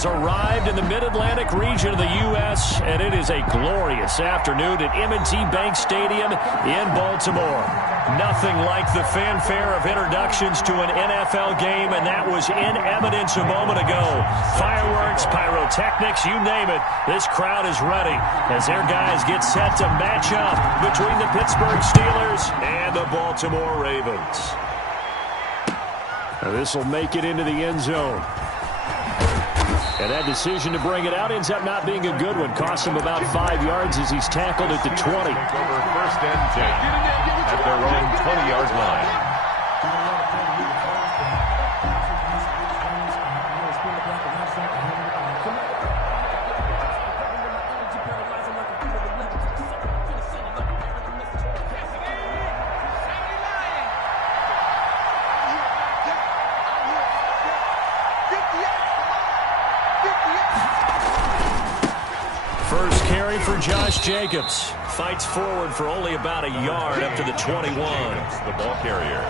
has arrived in the Mid-Atlantic region of the U.S., and it is a glorious afternoon at M&T Bank Stadium in Baltimore. Nothing like the fanfare of introductions to an NFL game, and that was in evidence a moment ago. Fireworks, pyrotechnics, you name it. This crowd is ready as their guys get set to match up between the Pittsburgh Steelers and the Baltimore Ravens. This will make it into the end zone. And that decision to bring it out ends up not being a good one. Costs him about 5 yards as he's tackled at the 20. Over first and 10 at their own 20-yard line. First carry for Josh Jacobs. Fights forward for only about a yard up to the 21. The ball carrier.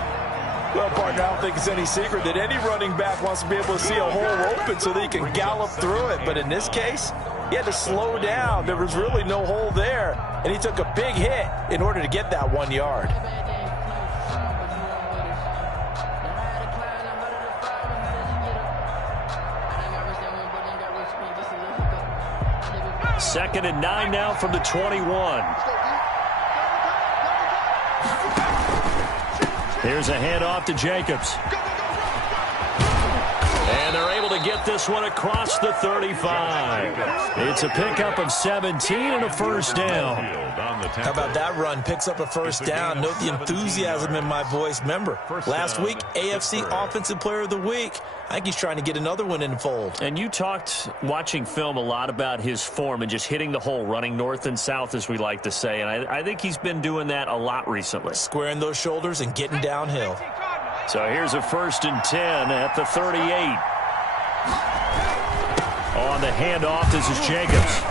Well, partner, I don't think it's any secret that any running back wants to be able to see a hole open so that he can gallop through it. But in this case, he had to slow down. There was really no hole there, and he took a big hit in order to get that 1 yard. Second and 9 now from the 21. Here's a handoff to Jacobs. And they're able to get this one across the 35. It's a pickup of 17 and a first down. How about that run? Picks up a first down. Note the enthusiasm in my voice. Remember, last week, AFC Offensive Player of the Week. I think he's trying to get another one in the fold. And you talked, watching film, a lot about his form and just hitting the hole, running north and south, as we like to say. And I think he's been doing that a lot recently. Squaring those shoulders and getting downhill. So here's a first and 10 at the 38. On the handoff, this is Jacobs.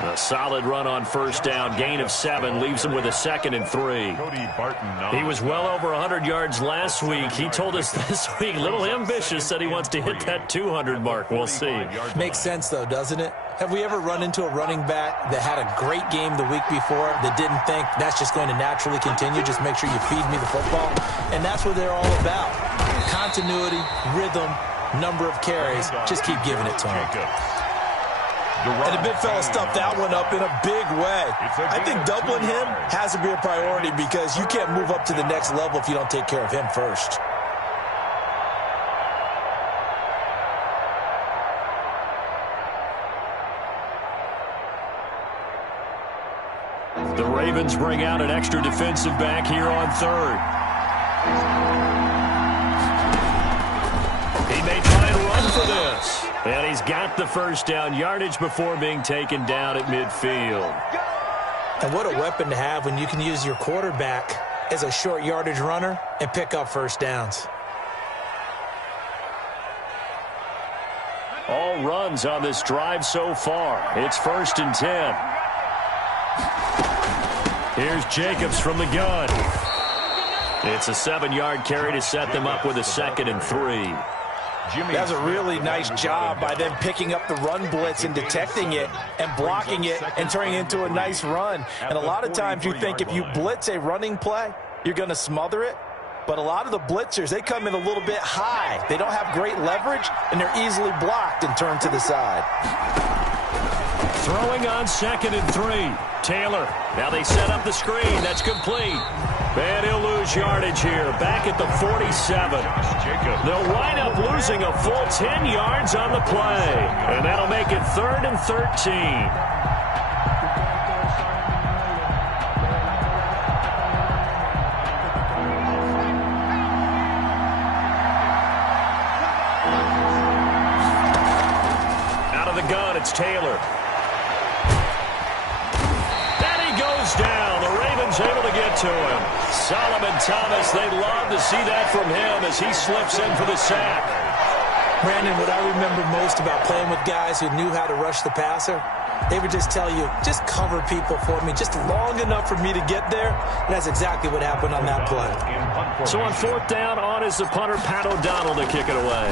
A solid run on first down. Gain of 7 leaves him with a 2nd and 3. He was well over 100 yards last week. He told us this week, a little ambitious, said he wants to hit that 200 mark. We'll see. Makes sense, though, doesn't it? Have we ever run into a running back that had a great game the week before that didn't think that's just going to naturally continue? Just make sure you feed me the football. And that's what they're all about. Continuity, rhythm, number of carries. Just keep giving it to him. And the big fella stuffed that one up in a big way. I think doubling him has to be a priority because you can't move up to the next level if you don't take care of him first. The Ravens bring out an extra defensive back here on third. He may try and run for this. And he's got the first down yardage before being taken down at midfield. And what a weapon to have when you can use your quarterback as a short yardage runner and pick up first downs. All runs on this drive so far. It's first and 10. Here's Jacobs from the gun. It's a 7-yard carry to set them up with a 2nd and 3. That was a really nice job by them picking up the run blitz and detecting it and blocking it and turning it into a nice run. And a lot of times you think if you blitz a running play, you're going to smother it. But a lot of the blitzers, they come in a little bit high. They don't have great leverage, and they're easily blocked and turned to the side. Throwing on 2nd and 3. Taylor. Now they set up the screen. That's complete. And he'll lose yardage here. Back at the 47. They'll wind up losing a full 10 yards on the play. And that'll make it 3rd and 13. Out of the gun, it's Taylor. Down. The Ravens able to get to him. Solomon Thomas, they'd love to see that from him as he slips in for the sack. Brandon, what I remember most about playing with guys who knew how to rush the passer, they would just tell you, just cover people for me, just long enough for me to get there. And that's exactly what happened on that play. So on 4th down, on is the punter, Pat O'Donnell, to kick it away.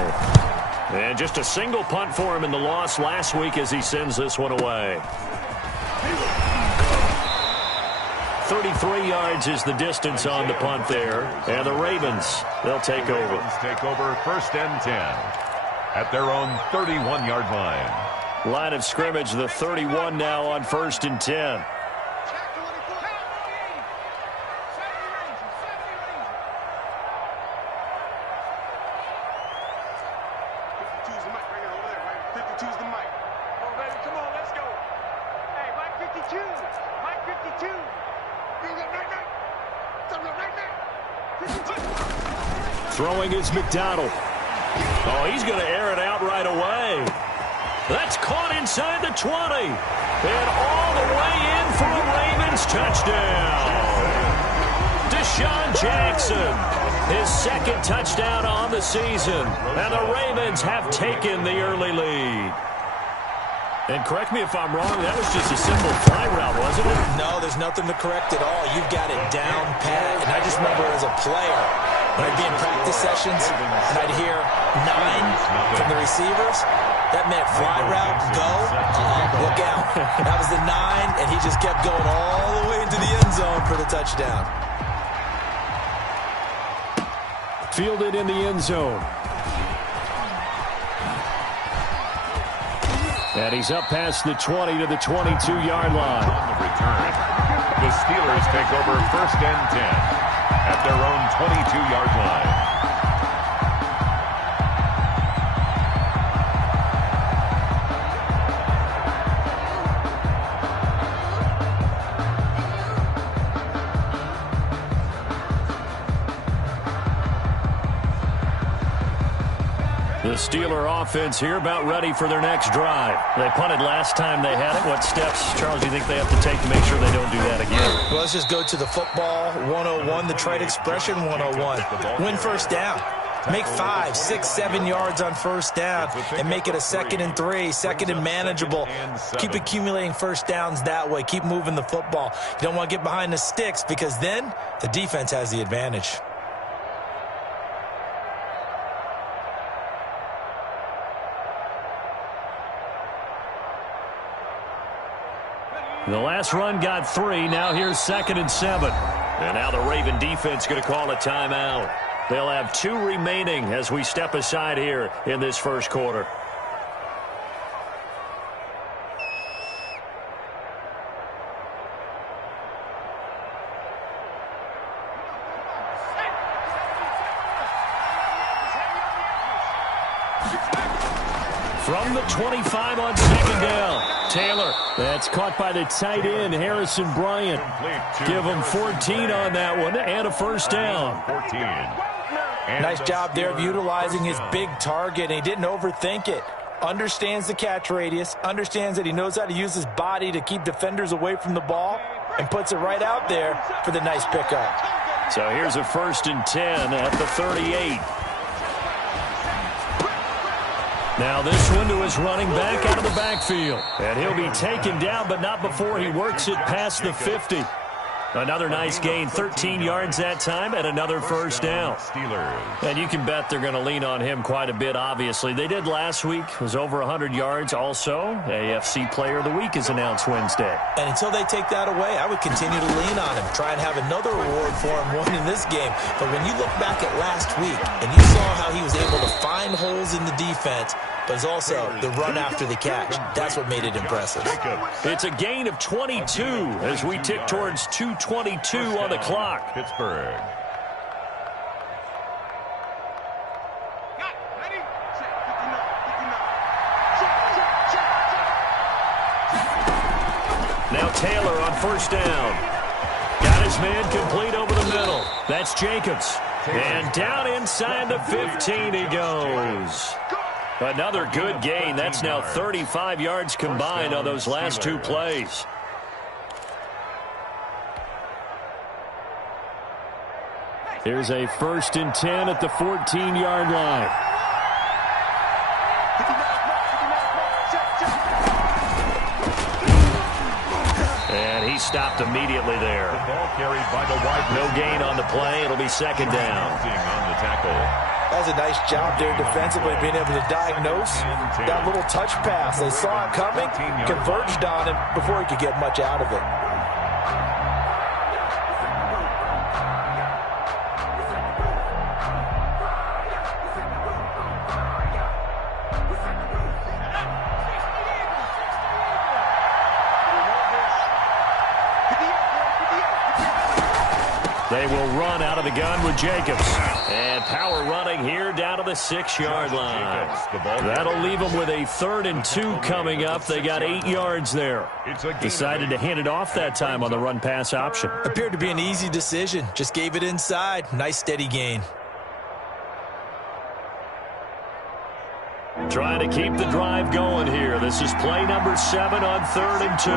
And just a single punt for him in the loss last week as he sends this one away. 33 yards is the distance on the punt there. And the Ravens, they'll take over. Ravens take over 1st and 10 at their own 31-yard line. Line of scrimmage, the 31 now on 1st and 10. Throwing is McDonald. Oh, he's going to air it out right away. That's caught inside the 20. And all the way in for a Ravens touchdown. Deshaun Jackson, his 2nd touchdown on the season. And the Ravens have taken the early lead. And correct me if I'm wrong, that was just a simple fly route, wasn't it? No, there's nothing to correct at all. You've got it down pat. And I just remember as a player, when I'd be in practice sessions and I'd hear 9 from the receivers, that meant fly route, go, look out. That was the 9, and he just kept going all the way into the end zone for the touchdown. Fielded in the end zone. And he's up past the 20 to the 22-yard line. On the return, the Steelers take over 1st and 10 at their own 22-yard line. The Steeler offense here about ready for their next drive. They punted last time they had it. What steps, Charles, do you think they have to take to make sure they don't do that again? Well, let's just go to the football 101, the trade expression 101. Win 1st down. Make 5, 6, 7 yards on 1st down and make it a 2nd and 3, 2nd and manageable. Keep accumulating 1st downs that way. Keep moving the football. You don't want to get behind the sticks because then the defense has the advantage. The last run got 3. Now here's 2nd and 7. And now the Raven defense going to call a timeout. They'll have 2 remaining as we step aside here in this 1st quarter. From the 25 on 2nd down. Taylor, that's caught by the tight end, Harrison Bryant. Give him 14 on that one and a 1st down. 14. Nice job there of utilizing his big target, and he didn't overthink it. Understands the catch radius, understands that he knows how to use his body to keep defenders away from the ball, and puts it right out there for the nice pickup. So here's a 1st and 10 at the 38. Now this one to his running back out of the backfield. And he'll be taken down, but not before he works it past the 50. Another nice gain, 13 yards that time, and another 1st down. And you can bet they're going to lean on him quite a bit, obviously. They did last week. It was over 100 yards also. AFC Player of the Week is announced Wednesday. And until they take that away, I would continue to lean on him. Try and have another reward for him winning this game. But when you look back at last week, and you saw how he was able to find holes in the defense, but it's also the run after the catch. That's what made it impressive. It's a gain of 22 as we tick towards 2:22 on the clock. Pittsburgh. Now Taylor on 1st down. Got his man complete over the middle. That's Jacobs. And down inside the 15 he goes. Another good gain. That's now 35 yards combined on those last 2 plays. Here's a 1st and 10 at the 14-yard line. And he stopped immediately there. The ball carried by the wide. No gain on the play. It'll be 2nd down. On the tackle. That's a nice job there defensively, being able to diagnose that little touch pass. They saw it coming, converged on him before he could get much out of it. They will run out of the gun with Jacobs. And power running here down to the 6-yard line. That'll leave them with a 3rd and 2 coming up. They got 8 yards there. Decided to hand it off that time on the run-pass option. Appeared to be an easy decision. Just gave it inside. Nice steady gain. Trying to keep the drive going here. This is play number 7 on 3rd and 2.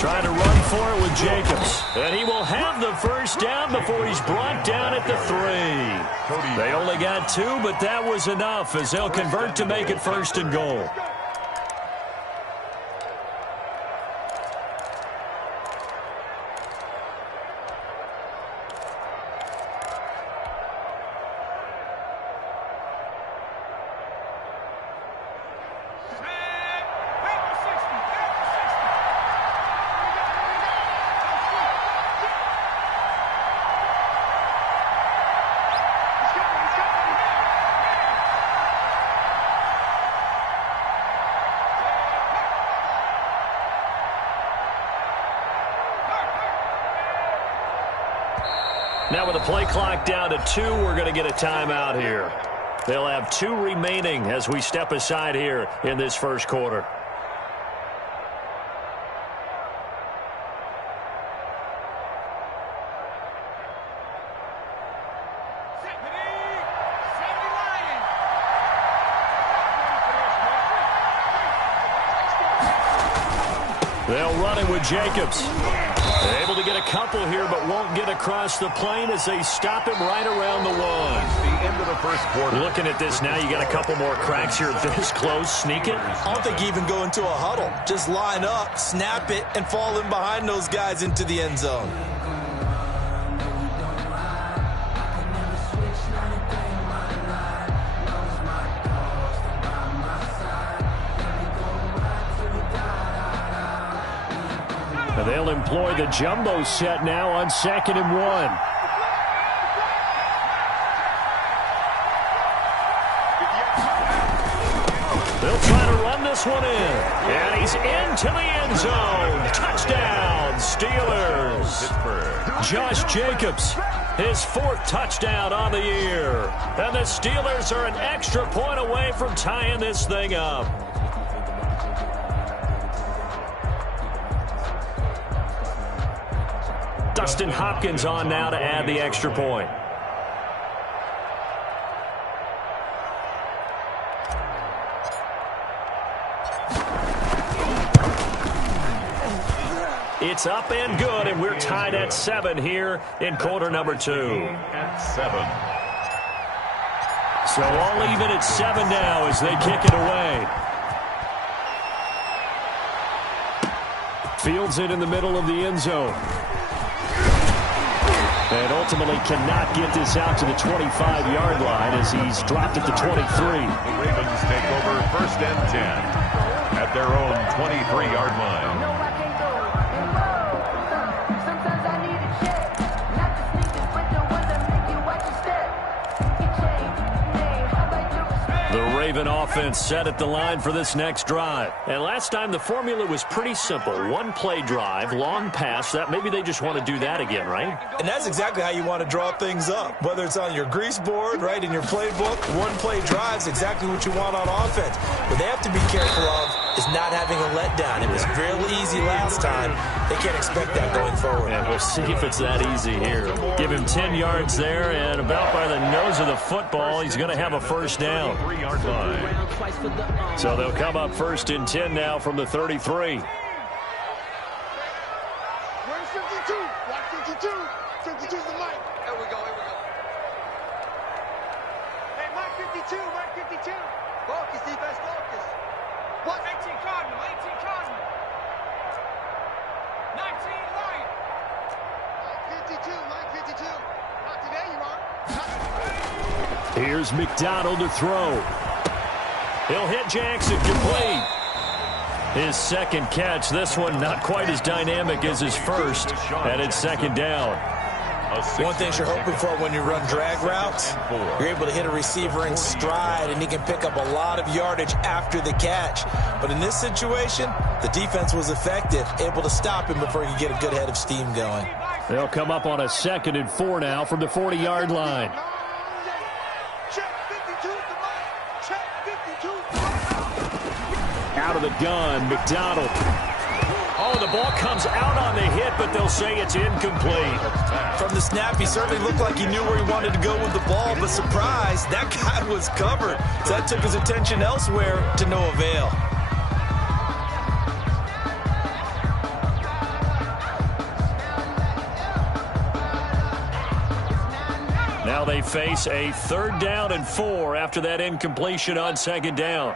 Trying to run for it with Jacobs. And he will have the first down before he's brought down at the 3. They only got 2, but that was enough as they'll convert to make it 1st and goal. Now with the play clock down to 2, we're going to get a timeout here. They'll have 2 remaining as we step aside here in this first quarter. They'll run it with Jacobs. Able to get a couple here, but won't get across the plane as they stop him right around the 1. The end of the first quarter. Looking at this now, you got a couple more cracks here. This close, sneak it. I don't think you even go into a huddle. Just line up, snap it, and fall in behind those guys into the end zone. They'll employ the jumbo set now on 2nd and 1. They'll try to run this one in. And he's into the end zone. Touchdown, Steelers. Josh Jacobs, his 4th touchdown on the year. And the Steelers are an extra point away from tying this thing up. Dustin Hopkins on now to add the extra point. It's up and good, and we're tied at 7 here in quarter number 2. At 7. So all even at 7 now as they kick it away. Fields it in the middle of the end zone. And ultimately cannot get this out to the 25-yard line as he's dropped at the 23. The Ravens take over 1st and 10 at their own 23-yard line. The Raven offense set at the line for this next drive. And last time the formula was pretty simple. 1-play drive, long pass. That maybe they just want to do that again, right? And that's exactly how you want to draw things up. Whether it's on your grease board, right, in your playbook, 1-play drive's exactly what you want on offense. What they have to be careful of is not having a letdown. It was fairly easy last time. They can't expect that going forward. And we'll see if it's that easy here. Give him 10 yards there, and about by the nose of the football, he's going to have a first down. So they'll come up 1st and 10 now from the 33. Where's 52? Block 52. 52's the mic. Here we go, here we go. Hey, Mike 52, Mike 52. Focus, defense, focus. What? 18 Cardinal, 18 Cardinal. 19 Lions. Here's McDonald to throw. He'll hit Jackson, complete. His second catch, this one not quite as dynamic as his first, and it's second down. One thing you're hoping for when you run drag routes, you're able to hit a receiver in stride, and he can pick up a lot of yardage after the catch. But in this situation, the defense was effective, able to stop him before he could get a good head of steam going. They'll come up on a 2nd and 4 now from the 40-yard line. Out of the gun, McDonald. Oh, the ball comes out on the hit, but they'll say it's incomplete. From the snap, he certainly looked like he knew where he wanted to go with the ball, but surprise, that guy was covered. So that took his attention elsewhere to no avail. Now they face a 3rd down and 4 after that incompletion on 2nd down.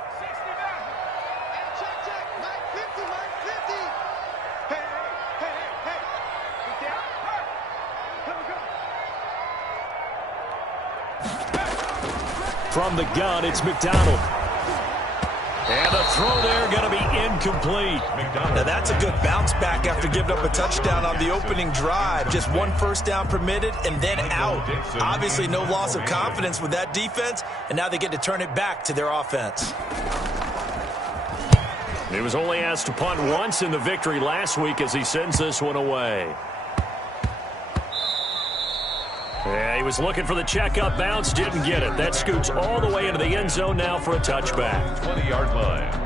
From the gun, it's McDonald. And the throw there going to be incomplete. Now that's a good bounce back after giving up a touchdown on the opening drive. Just 1 first down permitted and then out. Obviously no loss of confidence with that defense, and now they get to turn it back to their offense. He was only asked to punt once in the victory last week as he sends this one away. Yeah, he was looking for the check-up bounce, didn't get it. That scoots all the way into the end zone now for a touchback. 20-yard line.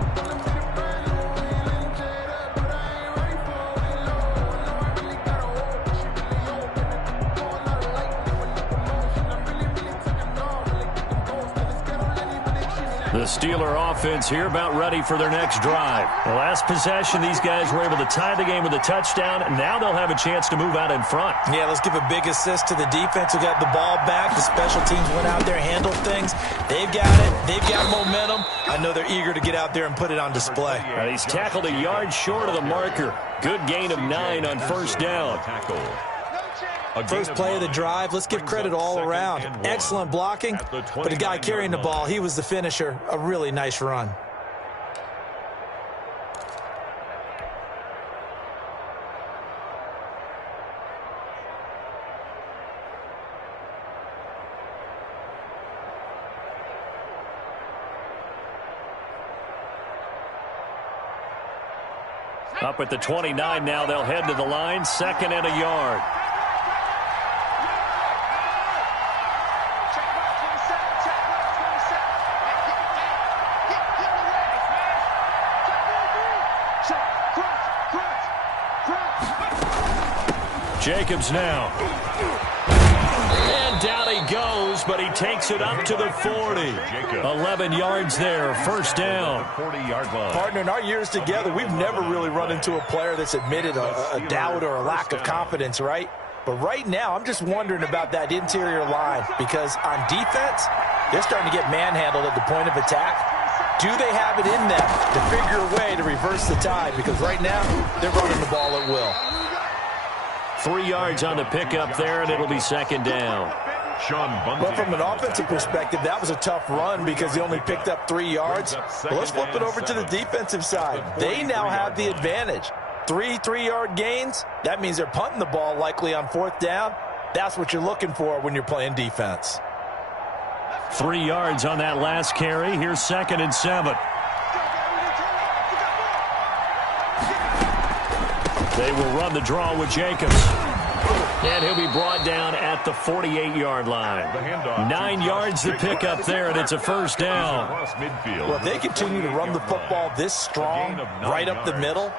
The Steeler offense here about ready for their next drive. The last possession, these guys were able to tie the game with a touchdown. Now they'll have a chance to move out in front. Yeah, let's give a big assist to the defense who got the ball back. The special teams went out there, handled things. They've got it. They've got momentum. I know they're eager to get out there and put it on display. He's tackled a yard short of the marker. Good gain of 9 on first down. First play of the drive, let's give credit all around. Excellent blocking, but the guy carrying the ball, he was the finisher. A really nice run. Up at the 29 now, they'll head to the line, 2nd and a yard. Jacobs now. And down he goes, but he takes it up to the 40. 11 yards there, first down. 40-yard line. Partner, in our years together, we've never really run into a player that's admitted a doubt or a lack of confidence, right? But right now, I'm just wondering about that interior line because on defense, they're starting to get manhandled at the point of attack. Do they have it in them to figure a way to reverse the tide? Because right now, they're running the ball at will. 3 yards on the pickup there, and it'll be 2nd down. But from an offensive perspective, that was a tough run because he only picked up 3 yards. But let's flip it over to the defensive side. They now have the advantage. 3 3-yard gains, that means they're punting the ball likely on 4th down. That's what you're looking for when you're playing defense. 3 yards on that last carry. Here's 2nd and 7. They will run the draw with Jacobs. And he'll be brought down at the 48-yard line. 9 yards to pick up there, and it's a first down. Well, if they continue to run the football this strong, right up the middle,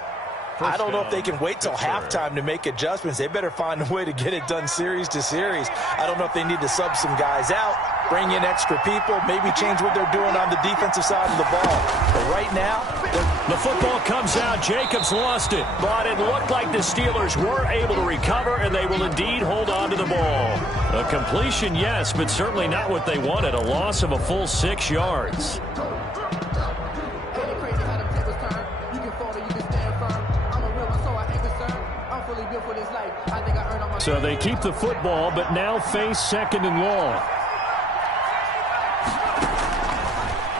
I don't know if they can wait till halftime to make adjustments. They better find a way to get it done series to series. I don't know if they need to sub some guys out, bring in extra people, maybe change what they're doing on the defensive side of the ball. But right now, the football comes out. Jacobs lost it, but it looked like the Steelers were able to recover, and they will indeed hold on to the ball. A completion, yes, but certainly not what they wanted. A loss of a full 6 yards. So they keep the football, but now face 2nd and long.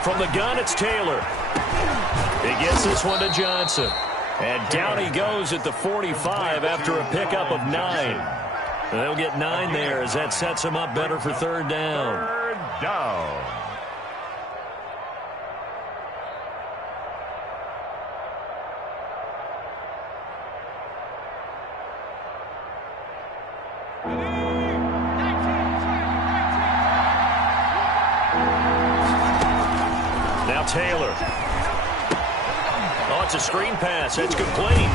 From the gun, it's Taylor. He gets this one to Johnson. And down he goes at the 45 after a pickup of 9. They'll get 9 there as that sets him up better for third down. Third down. Now Taylor. Oh, it's a screen pass. That's complete.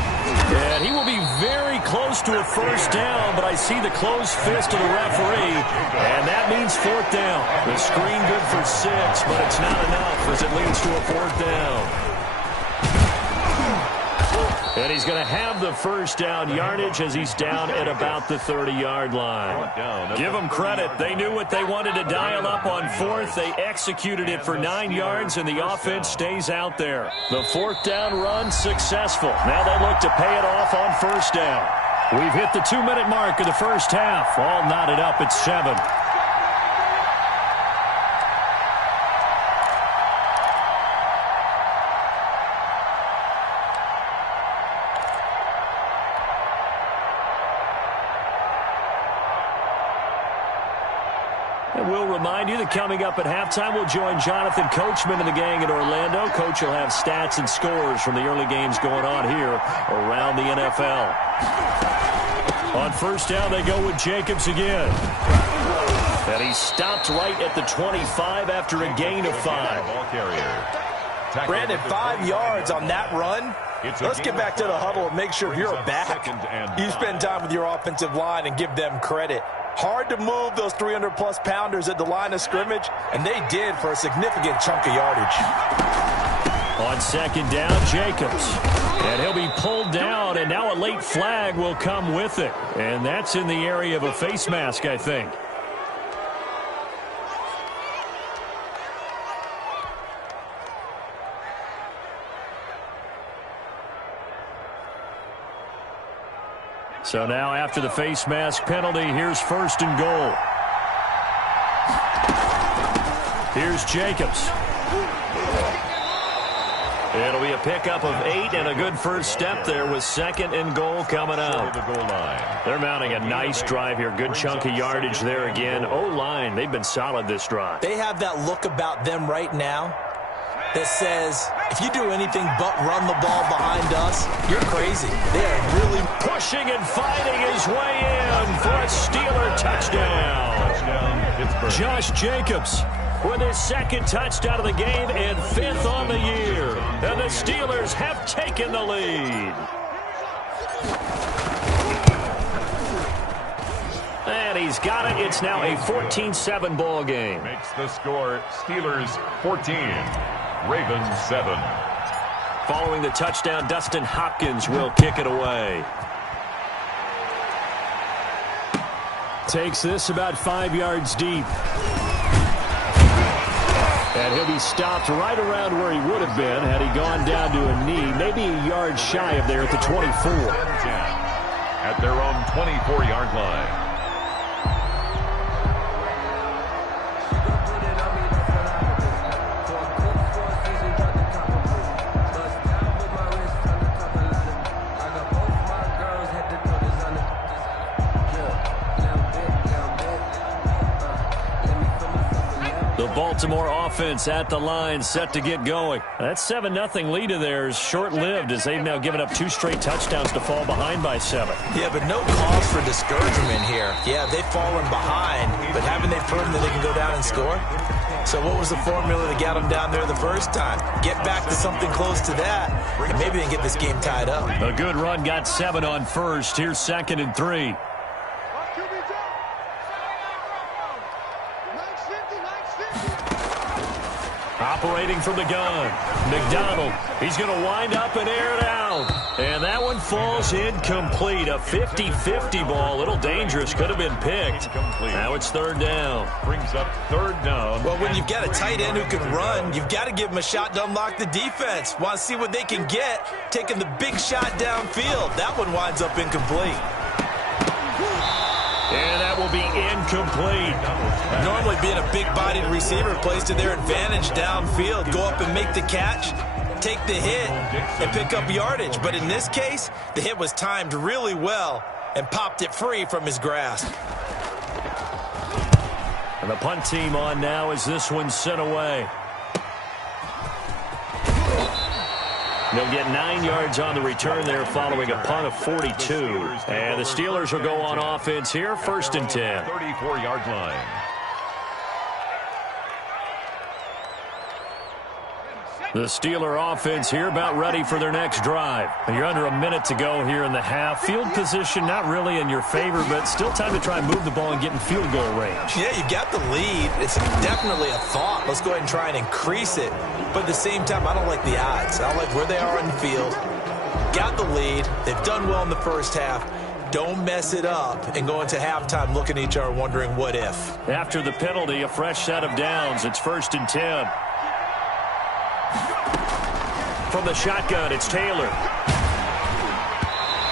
And he will be very close to a first down, but I see the closed fist of the referee, and that means fourth down. The screen good for 6, but it's not enough as it leads to a fourth down. And he's going to have the first down yardage as he's down at about the 30-yard line. Give them credit. They knew what they wanted to dial up on fourth. They executed it for 9 yards, and the offense stays out there. The fourth down run successful. Now they look to pay it off on first down. We've hit the 2-minute mark of the first half. All knotted up at 7. And we'll remind you that coming up at halftime, we'll join Jonathan Coachman and the gang in Orlando. Coach will have stats and scores from the early games going on here around the NFL. On first down, they go with Jacobs again. And he stopped right at the 25 after a gain of 5. Brandon, 5 yards on that run. Let's get back to the huddle and make sure if you're back, you spend time with your offensive line and give them credit. Hard to move those 300-plus pounders at the line of scrimmage, and they did for a significant chunk of yardage. On second down, Jacobs. And he'll be pulled down, and now a late flag will come with it. And that's in the area of a face mask, I think. So now after the face mask penalty, here's first and goal. Here's Jacobs. It'll be a pickup of 8 and a good first step there with second and goal coming out. They're mounting a nice drive here. Good chunk of yardage there again. O-line, they've been solid this drive. They have that look about them right now that says, if you do anything but run the ball behind us, you're crazy. They are really pushing and fighting his way in for a Steeler touchdown. Josh Jacobs with his second touchdown of the game and 5th on the year. And the Steelers have taken the lead. And he's got it. It's now a 14-7 ball game. Makes the score Steelers 14. Ravens 7. Following the touchdown, Dustin Hopkins will kick it away. Takes this about 5 yards deep. And he'll be stopped right around where he would have been had he gone down to a knee, maybe a yard shy of there at the 24. At their own 24-yard line. Baltimore offense at the line, set to get going. That 7-0 lead of theirs short-lived as they've now given up 2 straight touchdowns to fall behind by 7. Yeah, but no cause for discouragement here. Yeah, they've fallen behind, but haven't they proven that they can go down and score? So what was the formula that got them down there the first time? Get back to something close to that, and maybe they can get this game tied up. A good run got 7 on first. Here's 2nd and 3. Operating from the gun, McDonald. He's going to wind up and air it out. And that one falls incomplete. A 50-50 ball. A little dangerous. Could have been picked. Now it's 3rd down. Brings up 3rd down. Well, when you've got a tight end who can run, you've got to give him a shot to unlock the defense. Want to see what they can get, taking the big shot downfield. That one winds up incomplete. And that will be incomplete. Normally being a big-bodied receiver plays to their advantage downfield. Go up and make the catch, take the hit, and pick up yardage. But in this case, the hit was timed really well and popped it free from his grasp. And the punt team on now as this one's sent away. They'll get 9 yards on the return there following a punt of 42. And the Steelers will go on offense here, 1st and 10. 34-yard line. The Steeler offense here about ready for their next drive. And you're under a minute to go here in the half. Field position not really in your favor, but still time to try and move the ball and get in field goal range. Yeah, you got the lead. It's definitely a thought. Let's go ahead and try and increase it. But at the same time, I don't like the odds. I don't like where they are on the field. Got the lead. They've done well in the first half. Don't mess it up and go into halftime looking at each other wondering what if. After the penalty, a fresh set of downs. It's 1st and 10. From the shotgun, it's Taylor.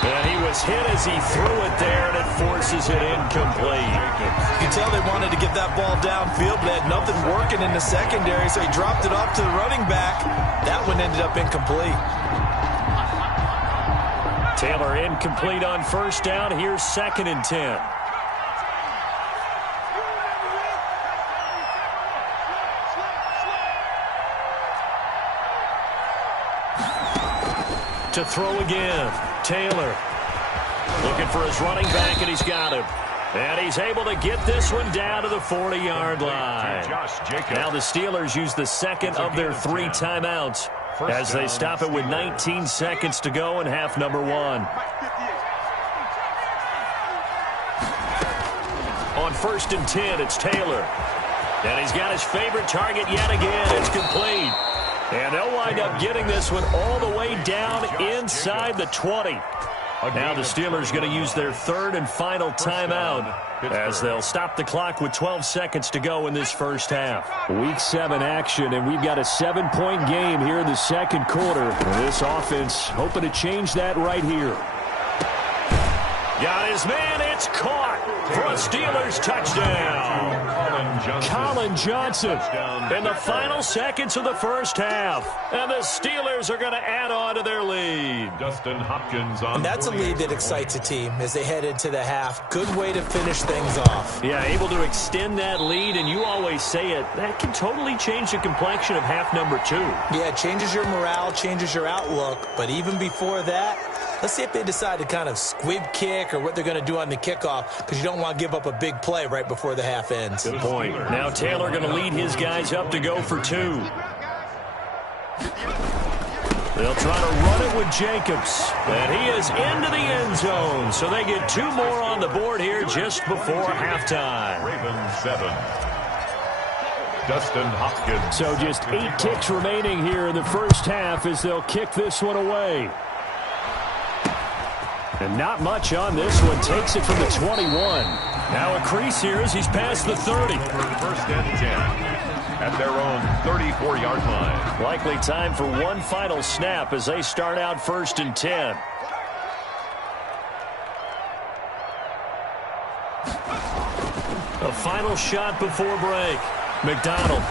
And he was hit as he threw it there, and it forces it incomplete. You can tell they wanted to get that ball downfield, but they had nothing working in the secondary, so he dropped it off to the running back. That one ended up incomplete. Taylor incomplete on 1st down. Here's 2nd and 10. To throw again, Taylor looking for his running back, and he's got him. And he's able to get this one down to the 40-yard line. Now the Steelers use the second of their 3 timeouts as they stop it with 19 seconds to go in half number 1. On 1st and 10, it's Taylor. And he's got his favorite target yet again. It's complete. And they'll wind up getting this one all the way down inside the 20. Now the Steelers going to use their 3rd and final timeout as they'll stop the clock with 12 seconds to go in this first half. Week 7 action, and we've got a 7-point game here in the 2nd quarter. And this offense hoping to change that right here. Got his man. It's caught for a Steelers touchdown. Colin Johnson in the final seconds of the first half. And the Steelers are going to add on to their lead. Dustin Hopkins on. And that's a lead that excites a team as they head into the half. Good way to finish things off. Yeah, able to extend that lead, and you always say it, that can totally change the complexion of half number 2. Yeah, it changes your morale, changes your outlook. But even before that, let's see if they decide to kind of squib kick or what they're going to do on the kickoff, because you don't want to give up a big play right before the half ends. Good point. Now Taylor going to lead his guys up to go for 2. They'll try to run it with Jacobs. And he is into the end zone. So they get 2 more on the board here just before halftime. Ravens 7. Dustin Hopkins. So just 8 kicks remaining here in the first half as they'll kick this one away. And not much on this one. Takes it from the 21. Now a crease here as he's past the 30. 1st and 10 at their own 34-yard line. Likely time for one final snap as they start out 1st and 10. A final shot before break. McDonald.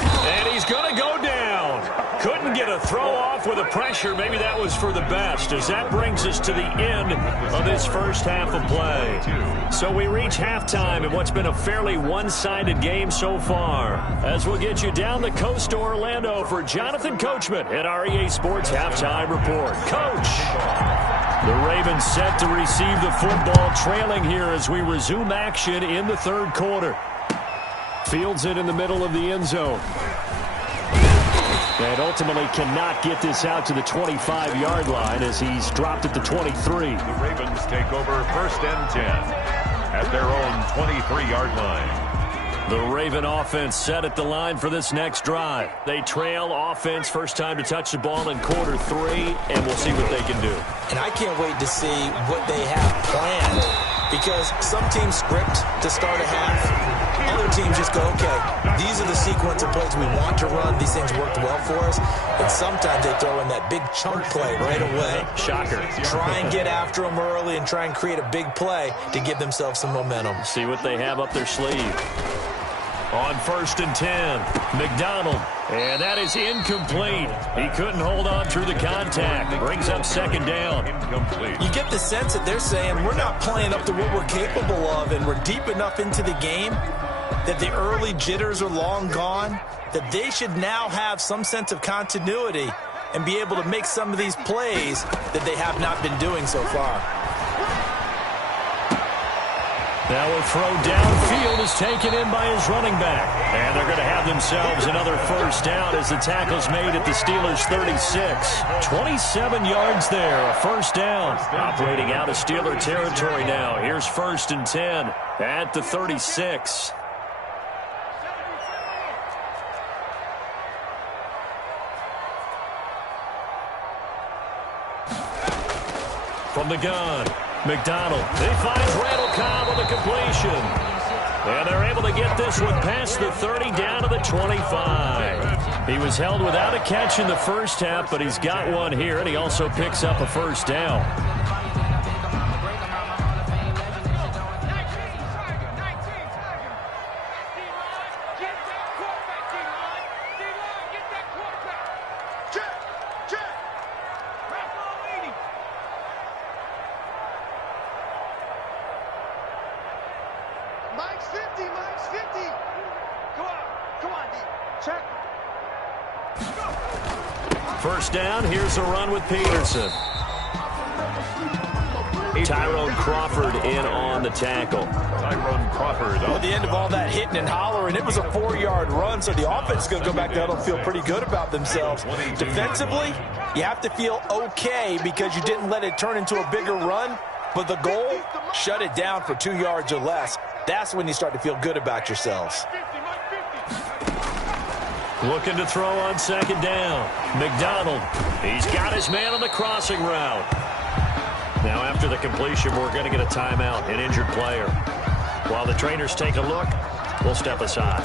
And he's going to go down. Couldn't get a throw off with the pressure. Maybe that was for the best, as that brings us to the end of this first half of play. So we reach halftime in what's been a fairly one-sided game so far. As we'll get you down the coast to Orlando for Jonathan Coachman at our EA Sports Halftime Report. Coach! The Ravens set to receive the football, trailing here as we resume action in the 3rd quarter. Fields it in the middle of the end zone. And ultimately cannot get this out to the 25-yard line as he's dropped at the 23. The Ravens take over 1st and 10 at their own 23-yard line. The Raven offense set at the line for this next drive. They trail offense, first time to touch the ball in quarter 3, and we'll see what they can do. And I can't wait to see what they have planned, because some teams script to start a half. Other teams just go, okay, these are the sequence of plays we want to run. These things worked well for us. And sometimes they throw in that big chunk play right away. Shocker. Try and get after them early and try and create a big play to give themselves some momentum. See what they have up their sleeve. On 1st and 10, McDonald. And that is incomplete. He couldn't hold on through the contact. Brings up 2nd down. Incomplete. You get the sense that they're saying we're not playing up to what we're capable of, and we're deep enough into the game that the early jitters are long gone, that they should now have some sense of continuity and be able to make some of these plays that they have not been doing so far. Now a throw downfield is taken in by his running back. And they're going to have themselves another 1st down as the tackle's made at the Steelers' 36. 27 yards there, a 1st down. Operating out of Steeler territory now. Here's 1st and 10 at the 36. From the gun, McDonald. He finds Randall Cobb with a completion. And they're able to get this one past the 30 down to the 25. He was held without a catch in the first half, but he's got one here, and he also picks up a 1st down. Mike's 50. Come on, D. Check. 1st down, here's a run with Peterson. Tyrone Crawford in on the tackle. Tyrone Crawford. At the end of all that hitting and hollering, it was a 4-yard run, so the offense is going to go back down and feel pretty good about themselves. Defensively, you have to feel okay because you didn't let it turn into a bigger run, but the goal, shut it down for 2 yards or less. That's when you start to feel good about yourselves. Looking to throw on 2nd down. McDonald. He's got his man on the crossing route. Now after the completion, we're going to get a timeout, an injured player. While the trainers take a look, we'll step aside.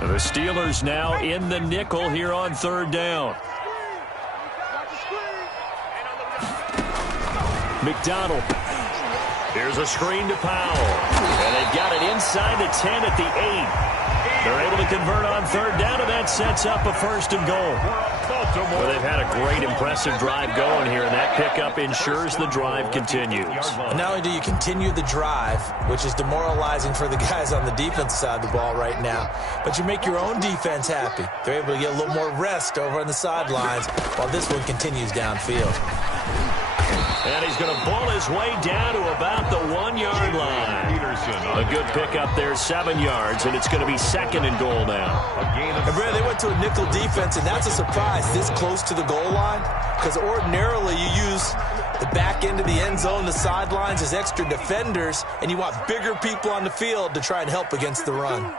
The Steelers now in the nickel here on 3rd down. McDonald. Here's a screen to Powell. And they've got it inside the 10 at the 8. They're able to convert on 3rd down, and that sets up a 1st and goal. Well, they've had a great, impressive drive going here, and that pickup ensures the drive continues. And not only do you continue the drive, which is demoralizing for the guys on the defensive side of the ball right now, but you make your own defense happy. They're able to get a little more rest over on the sidelines while this one continues downfield. And he's going to ball his way down to about the 1-yard line. A good pickup there, 7 yards, and it's going to be 2nd and goal now. And Brad, they went to a nickel defense, and that's a surprise this close to the goal line, because ordinarily you use the back end of the end zone, the sidelines as extra defenders, and you want bigger people on the field to try and help against the run.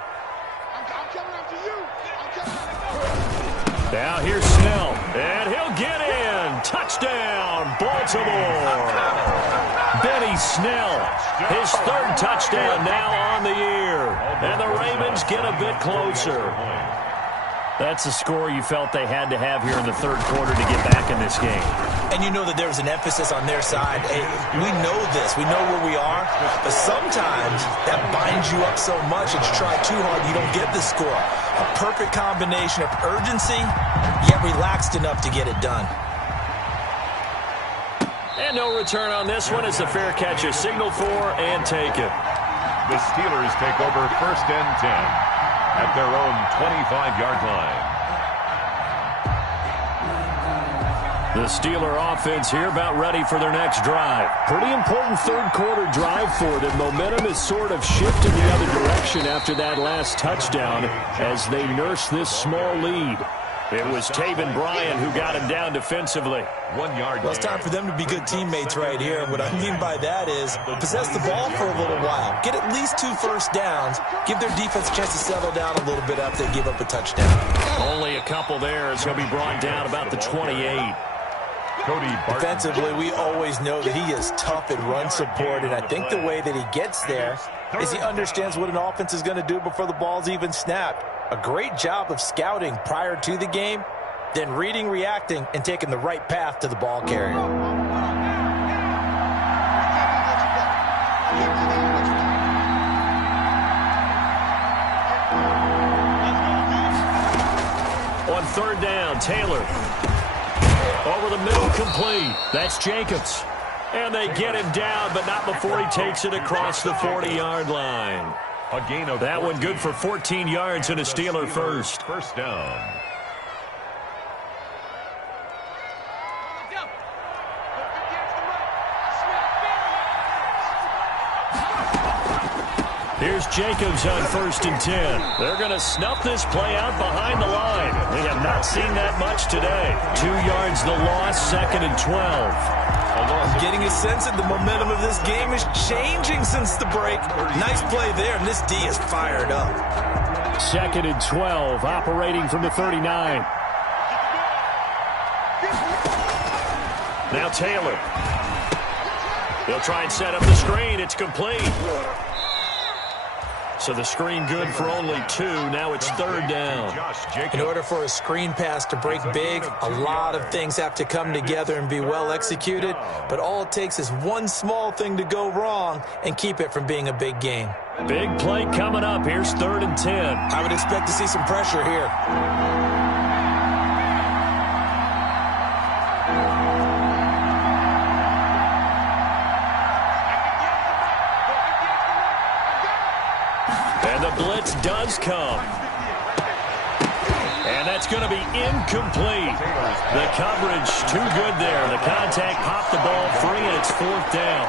Now here's Snell, and he'll get in. Touchdown, Baltimore. Benny Snell, his 3rd touchdown now on the year. And the Ravens get a bit closer. That's a score you felt they had to have here in the 3rd quarter to get back in this game. And you know that there was an emphasis on their side. Hey, we know this. We know where we are. But sometimes that binds you up so much that you try too hard, you don't get the score. A perfect combination of urgency, yet relaxed enough to get it done. And no return on this one as the fair catch is signaled for and taken. The Steelers take over 1st and 10 at their own 25-yard line. The Steeler offense here about ready for their next drive. Pretty important 3rd quarter drive for them. Momentum is sort of shifted the other direction after that last touchdown as they nurse this small lead. It was Taven Bryan who got him down defensively. 1 yard. Well, it's time for them to be good teammates right here. And what I mean by that is possess the ball for a little while. Get at least 2 first downs. Give their defense a chance to settle down a little bit after they give up a touchdown. Only a couple there as he'll be brought down about the 28. Defensively, we always know that he is tough in run support, and I think the way that he gets there is he understands what an offense is going to do before the ball's even snapped. A great job of scouting prior to the game, then reading, reacting, and taking the right path to the ball carrier. On third down, Taylor. Over the middle, complete. That's Jacobs. And they get him down, but not before he takes it across the 40-yard line. A gain of that one good for 14 yards and a Steeler first. First down. Here's Jacobs on 1st and 10. They're going to snuff this play out behind the line. They have not seen that much today. 2 yards the loss, 2nd and 12. I'm getting a sense that the momentum of this game is changing since the break. Nice play there, and this D is fired up. 2nd and 12, operating from the 39. Now Taylor. They'll try and set up the screen. It's complete. So the screen good for only 2. Now it's 3rd down. In order for a screen pass to break big, a lot of things have to come together and be well executed. But all it takes is one small thing to go wrong and keep it from being a big gain. Big play coming up. Here's 3rd and 10. I would expect to see some pressure here. Blitz does come. And that's going to be incomplete. The coverage too good there. The contact popped the ball free, and it's 4th down.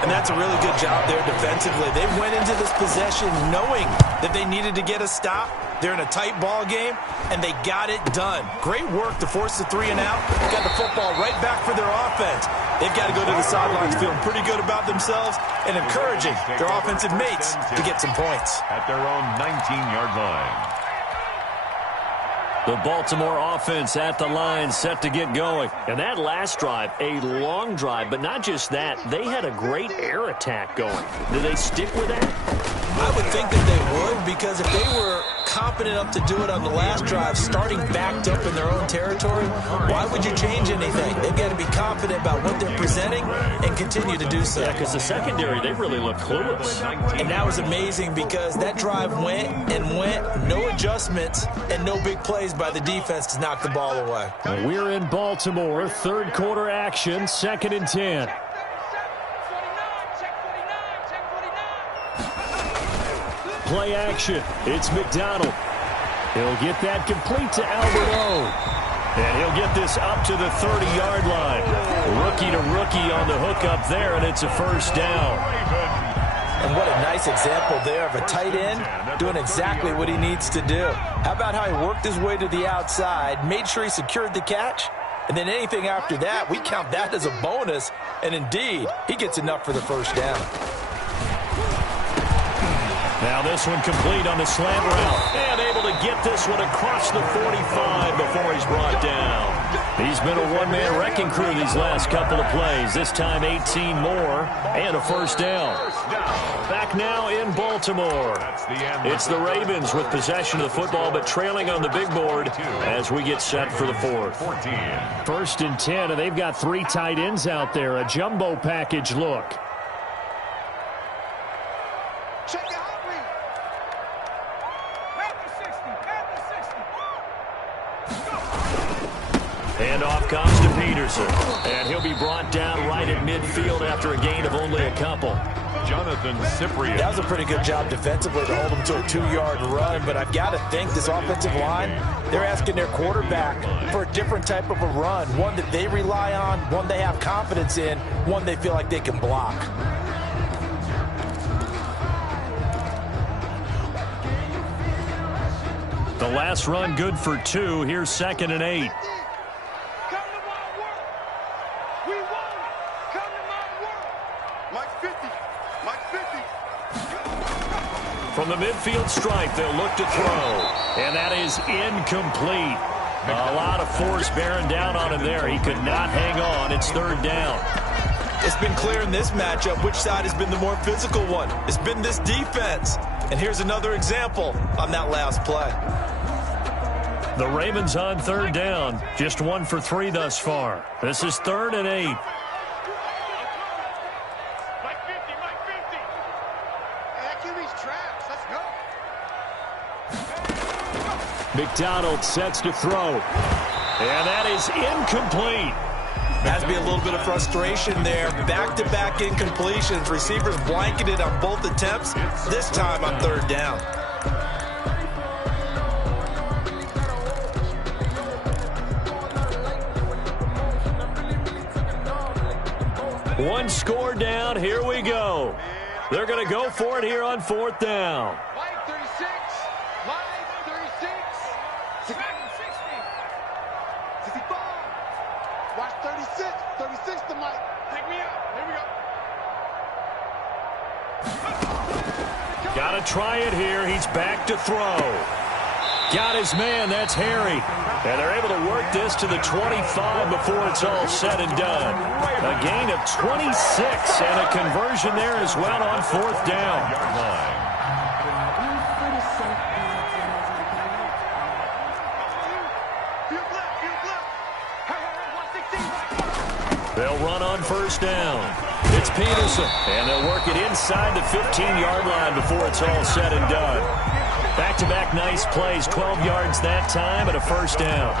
And that's a really good job there defensively. They went into this possession knowing that they needed to get a stop. They're in a tight ball game, and they got it done. Great work to force the 3 and out. Got the football right back for their offense. They've got to go to the sidelines feeling pretty good about themselves and encouraging their offensive mates to get some points. At their own 19-yard line. The Baltimore offense at the line, set to get going. And that last drive, a long drive, but not just that. They had a great air attack going. Do they stick with that? I would think that they would, because if they were competent enough to do it on the last drive, starting backed up in their own territory, why would you change anything? They've got to be confident about what they're presenting and continue to do so. Yeah, because the secondary, they really look clueless. And that was amazing because that drive went and went, no adjustments, and no big plays by the defense to knock the ball away. We're in Baltimore, 3rd quarter action, 2nd and 10. Play action. It's McDonald. He'll get that complete to Albert O. And he'll get this up to the 30-yard line. Rookie to rookie on the hook up there, and it's a 1st down. And what a nice example there of a tight end doing exactly what he needs to do. How about how he worked his way to the outside, made sure he secured the catch, and then anything after that, we count that as a bonus. And indeed, he gets enough for the 1st down. Now this one complete on the slant route. And able to get this one across the 45 before he's brought down. He's been a one-man wrecking crew these last couple of plays. This time 18 more and a 1st down. Back now in Baltimore. It's the Ravens with possession of the football, but trailing on the big board as we get set for the 4th. 1st and 10, and they've got 3 tight ends out there. A jumbo package look. Handoff comes to Peterson. And he'll be brought down right at midfield after a gain of only a couple. Jonathan Cyprien. That was a pretty good job defensively to hold him to a 2-yard run, but I've got to think this offensive line, they're asking their quarterback for a different type of a run, one that they rely on, one they have confidence in, one they feel like they can block. The last run good for 2. Here's 2nd and 8. From the midfield stripe, they'll look to throw. And that is incomplete. A lot of force bearing down on him there. He could not hang on. It's third down. It's been clear in this matchup which side has been the more physical one. It's been this defense. And here's another example on that last play. The Ravens on third down. Just 1 for 3 thus far. This is 3rd and 8. Mike 50, Mike 50. Hey, that QB's trash. Let's go. McDonald sets to throw. And that is incomplete. Has to be a little bit of frustration there. Back-to-back incompletions. Receivers blanketed on both attempts. This time on third down. One score down. Here we go. They're going to go for it here on 4th down. Mike 36. Mike 36. 60. 65. Watch 36. 36 to Mike. Take me out. Here we go. Got to try it here. He's back to throw. Got his man. That's Harry. And they're able to work this to the 25 before it's all said and done. A gain of 26 and a conversion there as well on 4th down. They'll run on 1st down. It's Peterson. And they'll work it inside the 15-yard line before it's all said and done. Back-to-back nice plays, 12 yards that time and a 1st down.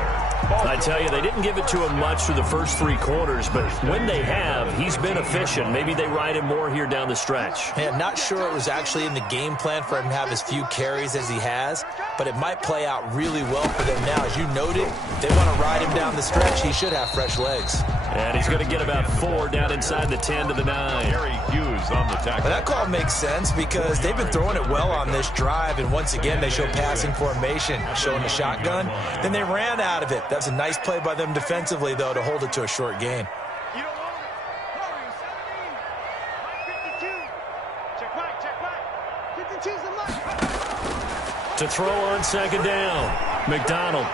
I tell you, they didn't give it to him much through the first 3 quarters, but when they have, he's been efficient. Maybe they ride him more here down the stretch. Man, not sure it was actually in the game plan for him to have as few carries as he has, but it might play out really well for them now. As you noted, they want to ride him down the stretch. He should have fresh legs. And he's going to get about 4 down inside the 10 to the 9. Harry Hughes on the tackle. But that call makes sense because they've been throwing it well on this drive, and once again, they show passing formation, showing the shotgun. Then they ran out of it. That's a nice play by them defensively, though, to hold it to a short gain. You don't want it. Hurry, 17. Mike 52. Check Mike, check Mike. 52's the Mike. To throw on 2nd down. McDonald.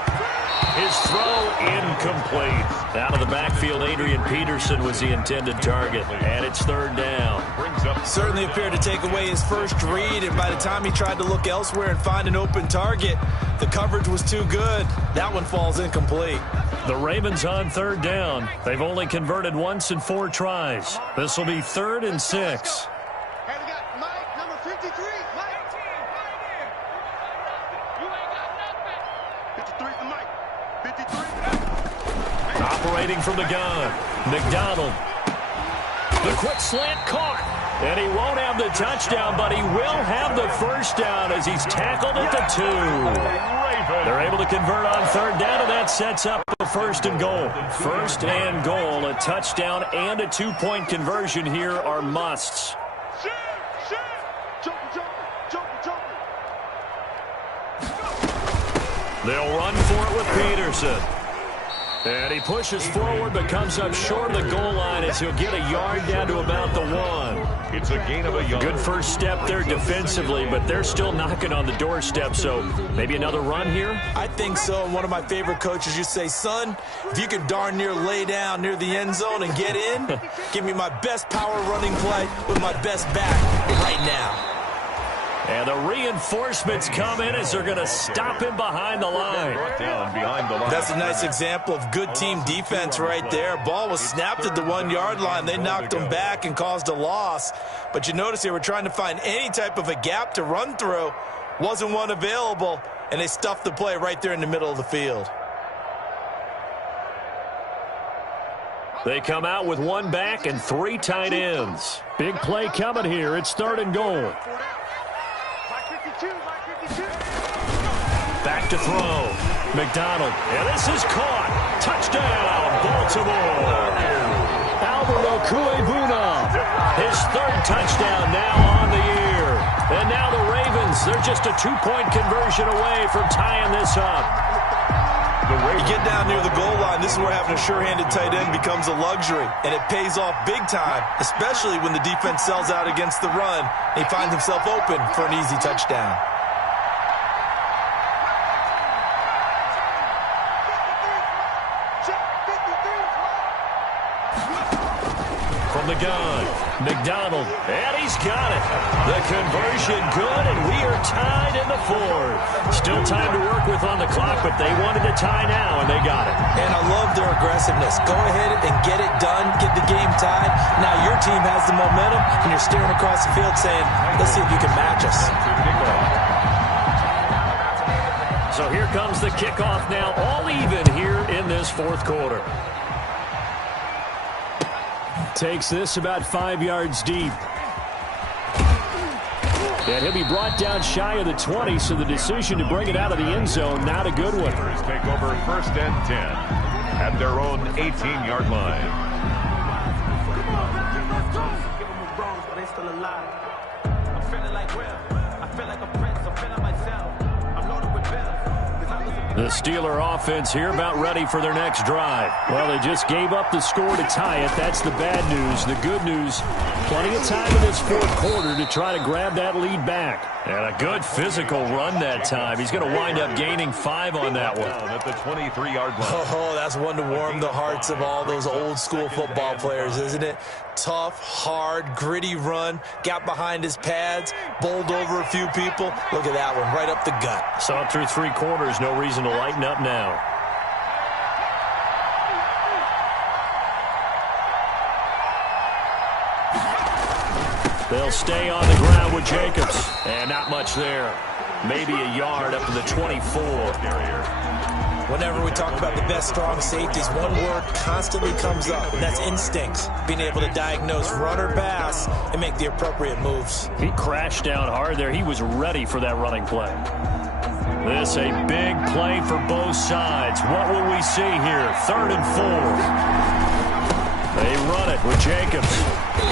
His throw incomplete. Out of the backfield, Adrian Peterson was the intended target. And it's 3rd down. Certainly appeared to take away his first read, and by the time he tried to look elsewhere and find an open target, the coverage was too good. That one falls incomplete. The Ravens on 3rd down. They've only converted once in 4 tries. This will be 3rd and 6. Hey, we got Mike, number 53. Mike. You ain't got nothing. 53 for Mike. 53. Operating from the gun. McDonald. The quick slant caught. And he won't have the touchdown, but he will have the 1st down as he's tackled at the 2. They're able to convert on 3rd down, and that sets up a 1st and goal. 1st and goal, a touchdown and a 2-point conversion here are musts. They'll run for it with Peterson. And he pushes forward but comes up short of the goal line as he'll get a yard down to about the 1. It's a gain of a yard. Good first step there defensively, but they're still knocking on the doorstep, so maybe another run here? I think so. And one of my favorite coaches used to say, son, if you can darn near lay down near the end zone and get in, give me my best power running play with my best back right now. And the reinforcements come in as they're going to stop him behind the line. Down behind the line. That's a nice example of good team defense right there. Ball was snapped at the 1-yard line. They knocked him back and caused a loss. But you notice they were trying to find any type of a gap to run through. Wasn't one available, and they stuffed the play right there in the middle of the field. They come out with 1 back and 3 tight ends. Big play coming here. It's 3rd and goal. Back to throw. McDonald. And this is caught. Touchdown, Baltimore. Albert Okuebuna. His 3rd touchdown now on the year. And now the Ravens, they're just a 2-point conversion away from tying this up. You get down near the goal line, this is where having a sure-handed tight end becomes a luxury, and it pays off big time, especially when the defense sells out against the run, and he finds himself open for an easy touchdown. the gun. McDonald, and he's got it. The conversion good, and we are tied in the fourth. Still time to work with on the clock, but they wanted to tie now, and they got it. And I love their aggressiveness. Go ahead and get it done, get the game tied. Now your team has the momentum, and you're staring across the field saying, let's see if you can match us. So here comes the kickoff now, all even here in this fourth quarter. Takes this about 5 yards deep. And he'll be brought down shy of the 20, so the decision to bring it out of the end zone, not a good one. Take over first and 10 at their own 18-yard line. Come on, man, let's go. Give them a rose, but they still alive. I'm feeling like Will. I feel like a prince. I'm feeling myself. I'm loaded with bills. The Steeler offense here about ready for their next drive. Well, they just gave up the score to tie it. That's the bad news. The good news, plenty of time in this fourth quarter to try to grab that lead back. And a good physical run that time. He's going to wind up gaining 5 on that one. At the 23-yard line. Oh, that's one to warm the hearts of all those old school football players, isn't it? Tough, hard, gritty run. Got behind his pads, bowled over a few people. Look at that one, right up the gut. Saw it through 3 quarters. No reason to lighten up now. They'll stay on the ground with Jacobs. And not much there. Maybe a yard up to the 24. Whenever we talk about the best strong safeties, one word constantly comes up, and that's instincts. Being able to diagnose run or pass and make the appropriate moves. He crashed down hard there. He was ready for that running play. This a big play for both sides. What will we see here? 3rd and 4. They run it with Jacobs.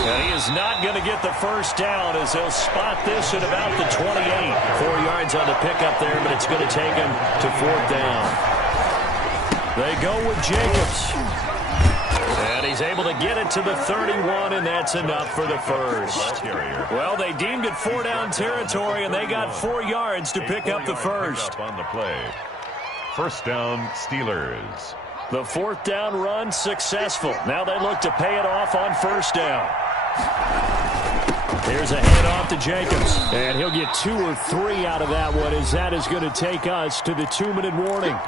And he is not going to get the first down as they'll spot this at about the 28. 4 yards on the pickup there, but it's going to take him to 4th down. They go with Jacobs. And he's able to get it to the 31, and that's enough for the first. Well, they deemed it 4-down territory, and they got 4 yards to pick up the first. On the play. First down, Steelers. The 4th down run successful. Now they look to pay it off on 1st down. Here's a handoff to Jacobs. And he'll get 2 or 3 out of that one, as that is going to take us to the 2-minute warning.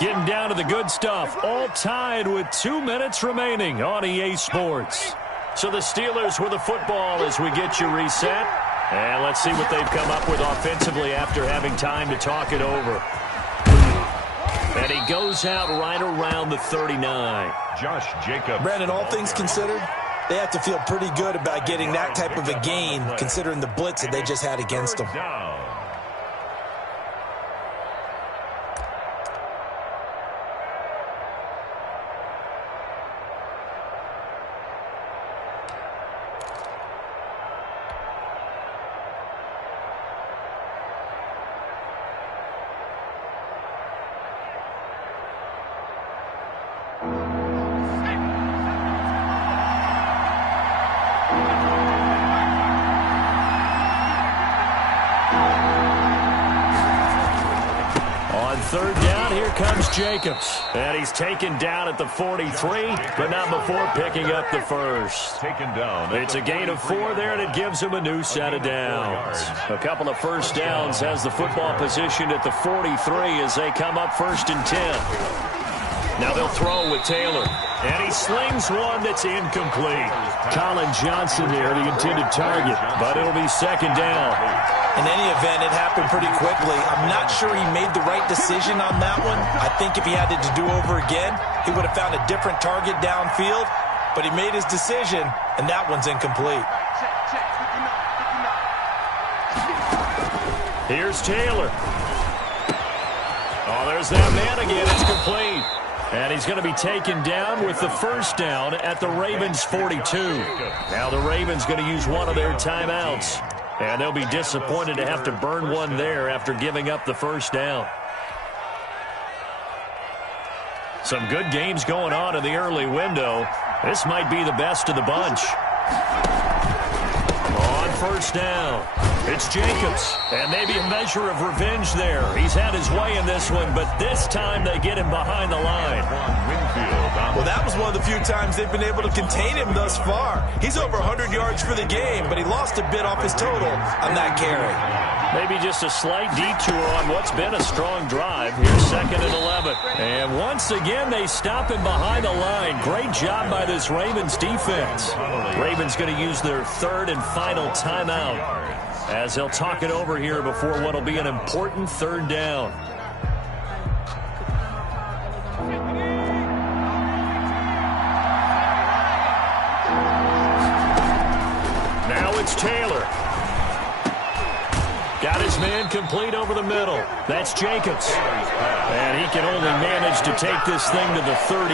Getting down to the good stuff. All tied with 2 minutes remaining on EA Sports. So the Steelers with the football as we get you reset. And let's see what they've come up with offensively after having time to talk it over. And he goes out right around the 39. Josh Jacobs. Brandon, all things considered, they have to feel pretty good about getting that type of a gain, considering the blitz that they just had against them. Third down, here comes Jacobs. And he's taken down at the 43, but not before picking up the first. Taken down. It's a gain of 4 there, and it gives him a new set of downs. A couple of first downs has the football positioned at the 43 as they come up 1st and 10. Now they'll throw with Taylor. And he slings one that's incomplete. Colin Johnson there, the intended target, but it'll be 2nd down. In any event, it happened pretty quickly. I'm not sure he made the right decision on that one. I think if he had it to do over again, he would have found a different target downfield. But he made his decision, and that one's incomplete. Here's Taylor. Oh, there's that man again. It's complete. And he's going to be taken down with the 1st down at the Ravens' 42. Now the Ravens going to use one of their timeouts. And they'll be disappointed to have to burn one there after giving up the 1st down. Some good games going on in the early window. This might be the best of the bunch. On 1st down. It's Jacobs, and maybe a measure of revenge there. He's had his way in this one, but this time they get him behind the line. Well, that was one of the few times they've been able to contain him thus far. He's over 100 yards for the game, but he lost a bit off his total on that carry. Maybe just a slight detour on what's been a strong drive. Here's 2nd and 11. And once again, they stop him behind the line. Great job by this Ravens defense. Ravens going to use their 3rd and final timeout as they'll talk it over here before what will be an important 3rd down. Now it's Taylor. Got his man complete over the middle. That's Jacobs. And he can only manage to take this thing to the 38,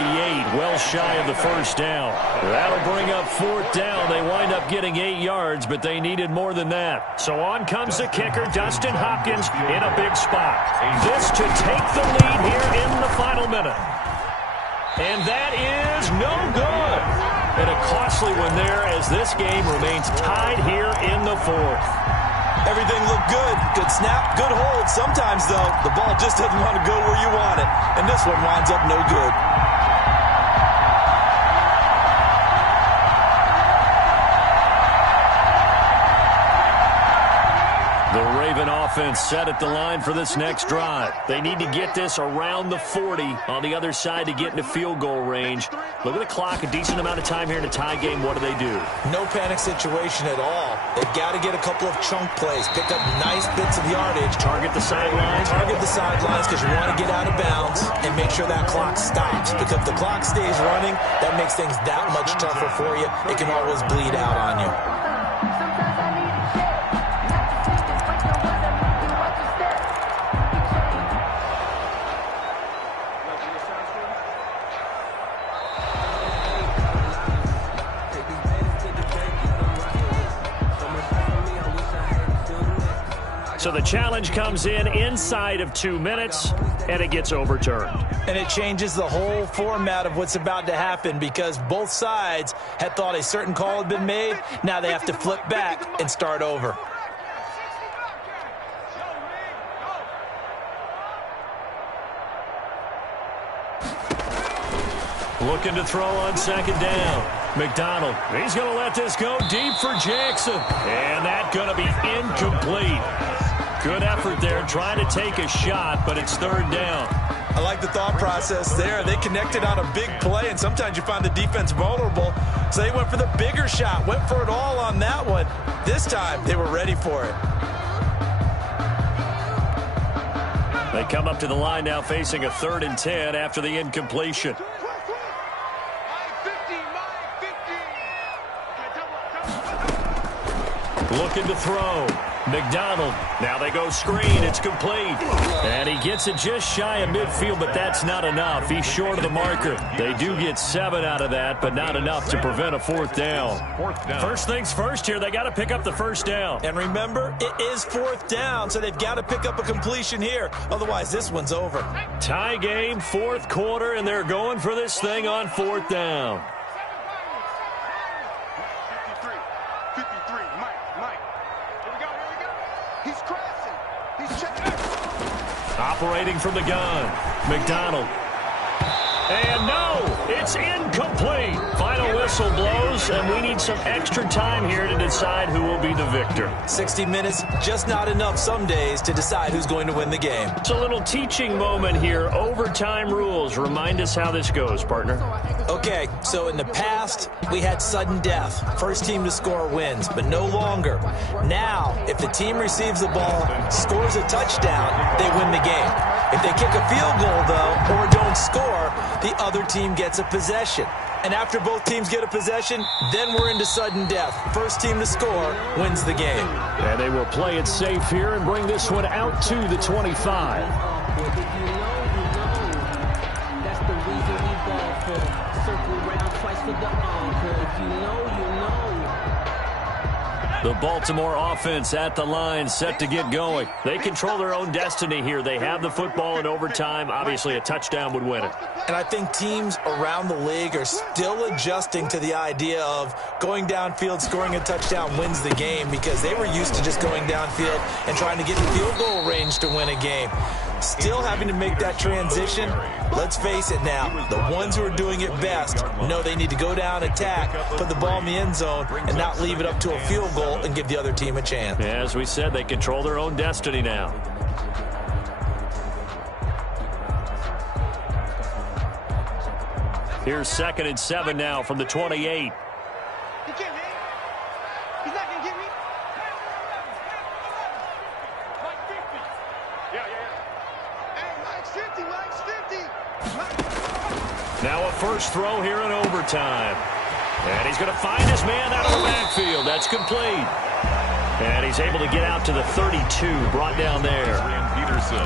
well shy of the 1st down. That'll bring up 4th down. They wind up getting 8 yards, but they needed more than that. So on comes the kicker, Dustin Hopkins, in a big spot. This to take the lead here in the final minute. And that is no good. And a costly one there as this game remains tied here in the 4th. Everything looked good. Good snap, good hold. Sometimes, though, the ball just doesn't want to go where you want it. And this one winds up no good. The Raven offense set at the line for this next drive. They need to get this around the 40 on the other side to get into field goal range. Look at the clock, a decent amount of time here in a tie game. What do they do? No panic situation at all. They've got to get a couple of chunk plays, pick up nice bits of yardage. Target the sidelines. Target the sidelines because you want to get out of bounds and make sure that clock stops. Because if the clock stays running, that makes things that much tougher for you. It can always bleed out on you. So the challenge comes in inside of 2 minutes, and it gets overturned. And it changes the whole format of what's about to happen because both sides had thought a certain call had been made. Now they have to flip back and start over. Looking to throw on 2nd down. McDonald, he's going to let this go deep for Jackson. And that's going to be incomplete. Good effort there, trying to take a shot, but it's 3rd down. I like the thought process there. They connected on a big play, and sometimes you find the defense vulnerable. So they went for the bigger shot, went for it all on that one. This time, they were ready for it. They come up to the line now facing a 3rd and 10 after the incompletion. Looking to throw. McDonald. Now they go screen. It's complete. And he gets it just shy of midfield, but that's not enough. He's short of the marker. They do get 7 out of that, but not enough to prevent a 4th down. First things first here, they got to pick up the 1st down. And remember, it is 4th down, so they've got to pick up a completion here. Otherwise, this one's over. Tie game, 4th quarter, and they're going for this thing on 4th down. Operating from the gun, McDonald. And no, it's incomplete. Final whistle blows, and we need some extra time here to decide who will be the victor. 60 minutes, just not enough some days to decide who's going to win the game. It's a little teaching moment here. Overtime rules. Remind us how this goes, partner. Okay, so in the past, we had sudden death. First team to score wins, but no longer. Now, if the team receives the ball, scores a touchdown, they win the game. If they kick a field goal, though, or don't score, the other team gets a possession. And after both teams get a possession, then we're into sudden death. First team to score wins the game. And they will play it safe here and bring this one out to the 25. That's the reason we ball for. Circle around twice for the encore. If you know, you know. The Baltimore offense at the line, set to get going. They control their own destiny here. They have the football in overtime. Obviously, a touchdown would win it. And I think teams around the league are still adjusting to the idea of going downfield, scoring a touchdown wins the game, because they were used to just going downfield and trying to get in field goal range to win a game. Still having to make that transition. Let's face it now, the ones who are doing it best know they need to go down, attack, put the ball in the end zone, and not leave it up to a field goal and give the other team a chance. As we said, they control their own destiny now. Here's 2nd and 7 now from the 28. He can't hang. He's not going to get me. Mike 50. Yeah. Hey, Mike's 50. Mike's 50. Now a first throw here in overtime. And he's going to find his man out of the backfield. That's complete. And he's able to get out to the 32, brought down there. Peterson.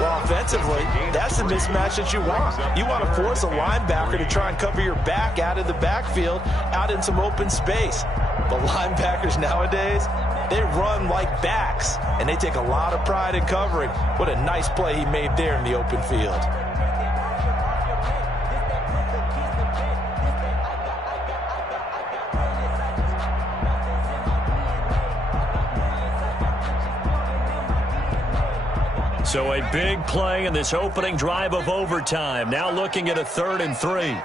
Well, offensively, that's the mismatch that you want. You want to force a linebacker to try and cover your back out of the backfield, out in some open space. But linebackers nowadays, they run like backs, and they take a lot of pride in covering. What a nice play he made there in the open field. So a big play in this opening drive of overtime. Now looking at a 3rd and 3.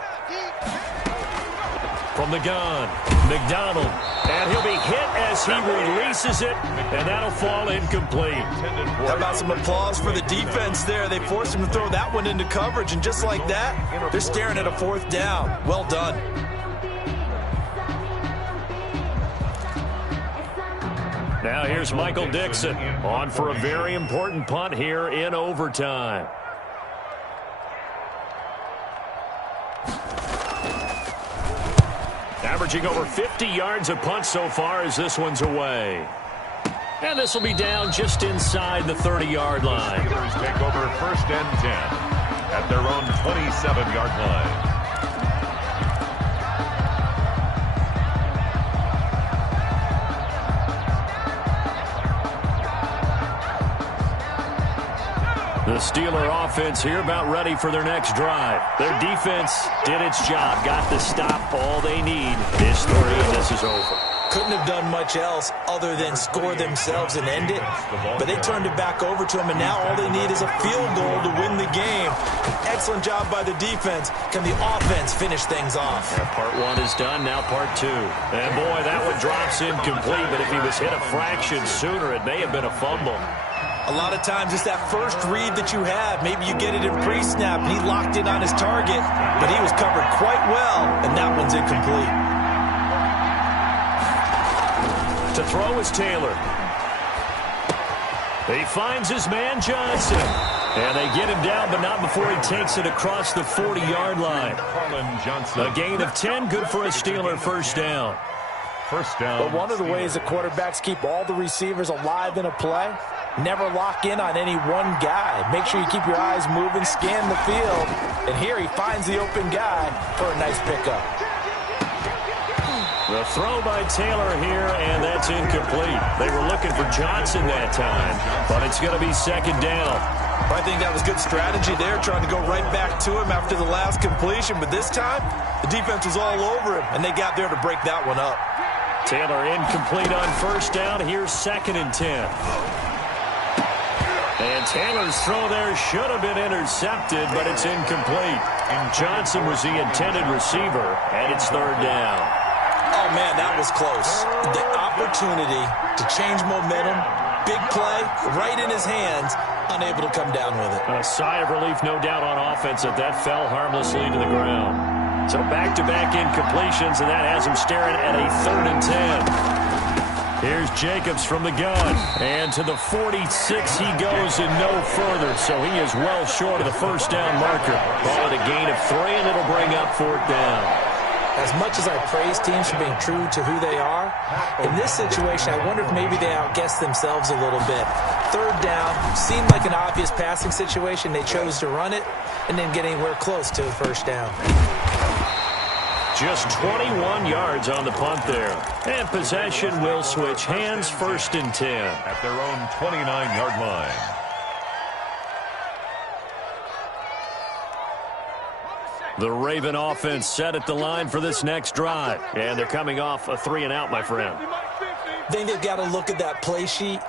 From the gun, McDonald. And he'll be hit as he releases it, and that'll fall incomplete. How about some applause for the defense there? They forced him to throw that one into coverage, and just like that, they're staring at a 4th down. Well done. Now here's Michael Dixon on for a very important punt here in overtime. Averaging over 50 yards a punt so far as this one's away. And this will be down just inside the 30-yard line. Steelers take over 1st and 10 at their own 27-yard line. The Steeler offense here about ready for their next drive. Their defense did its job, got the stop, all they need is 3, and this is over. Couldn't have done much else other than score themselves and end it, but they turned it back over to them, and now all they need is a field goal to win the game. Excellent job by the defense. Can the offense finish things off? Yeah, part 1 is done, now part 2. And boy, that one drops incomplete, but if he was hit a fraction sooner, it may have been a fumble. A lot of times it's that first read that you have. Maybe you get it in pre-snap, and he locked in on his target, but he was covered quite well, and that one's incomplete. To throw is Taylor. He finds his man Johnson. And they get him down, but not before he takes it across the 40-yard line. A gain of 10, good for a Steeler first down. First down. But one of the ways that quarterbacks keep all the receivers alive in a play, never lock in on any one guy. Make sure you keep your eyes moving, scan the field. And here he finds the open guy for a nice pickup. The throw by Taylor here, and that's incomplete. They were looking for Johnson that time, but it's going to be 2nd down. I think that was good strategy there, trying to go right back to him after the last completion. But this time, the defense was all over him, and they got there to break that one up. Taylor incomplete on first down. Here's 2nd and 10. And Taylor's throw there should have been intercepted, but it's incomplete. And Johnson was the intended receiver, and it's 3rd down. Oh, man, that was close. The opportunity to change momentum, big play, right in his hands, unable to come down with it. A sigh of relief, no doubt, on offense that fell harmlessly to the ground. So back-to-back incompletions, and that has him staring at a 3rd and 10. Here's Jacobs from the gun, and to the 46 he goes and no further, so he is well short of the first down marker. Call it a gain of 3, and it'll bring up 4th down. As much as I praise teams for being true to who they are, in this situation, I wonder if maybe they outguessed themselves a little bit. 3rd down seemed like an obvious passing situation. They chose to run it and didn't get anywhere close to the first down. Just 21 yards on the punt there. And possession will switch hands, 1st and 10. At their own 29-yard line. The Raven offense set at the line for this next drive. And they're coming off a 3-and-out, my friend. I think they've got to look at that play sheet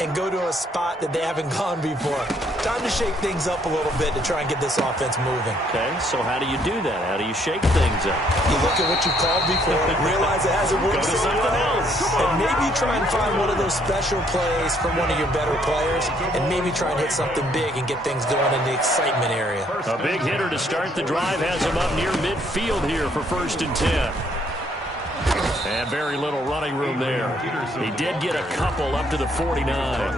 and go to a spot that they haven't gone before. Time to shake things up a little bit to try and get this offense moving. Okay, so how do you do that? How do you shake things up? You look at what you called before, realize it hasn't worked so well, and maybe try and find one of those special plays from one of your better players, and maybe try and hit something big and get things going in the excitement area. A big hitter to start the drive has him up near midfield here for 1st and 10. And very little running room there. He did get a couple up to the 49.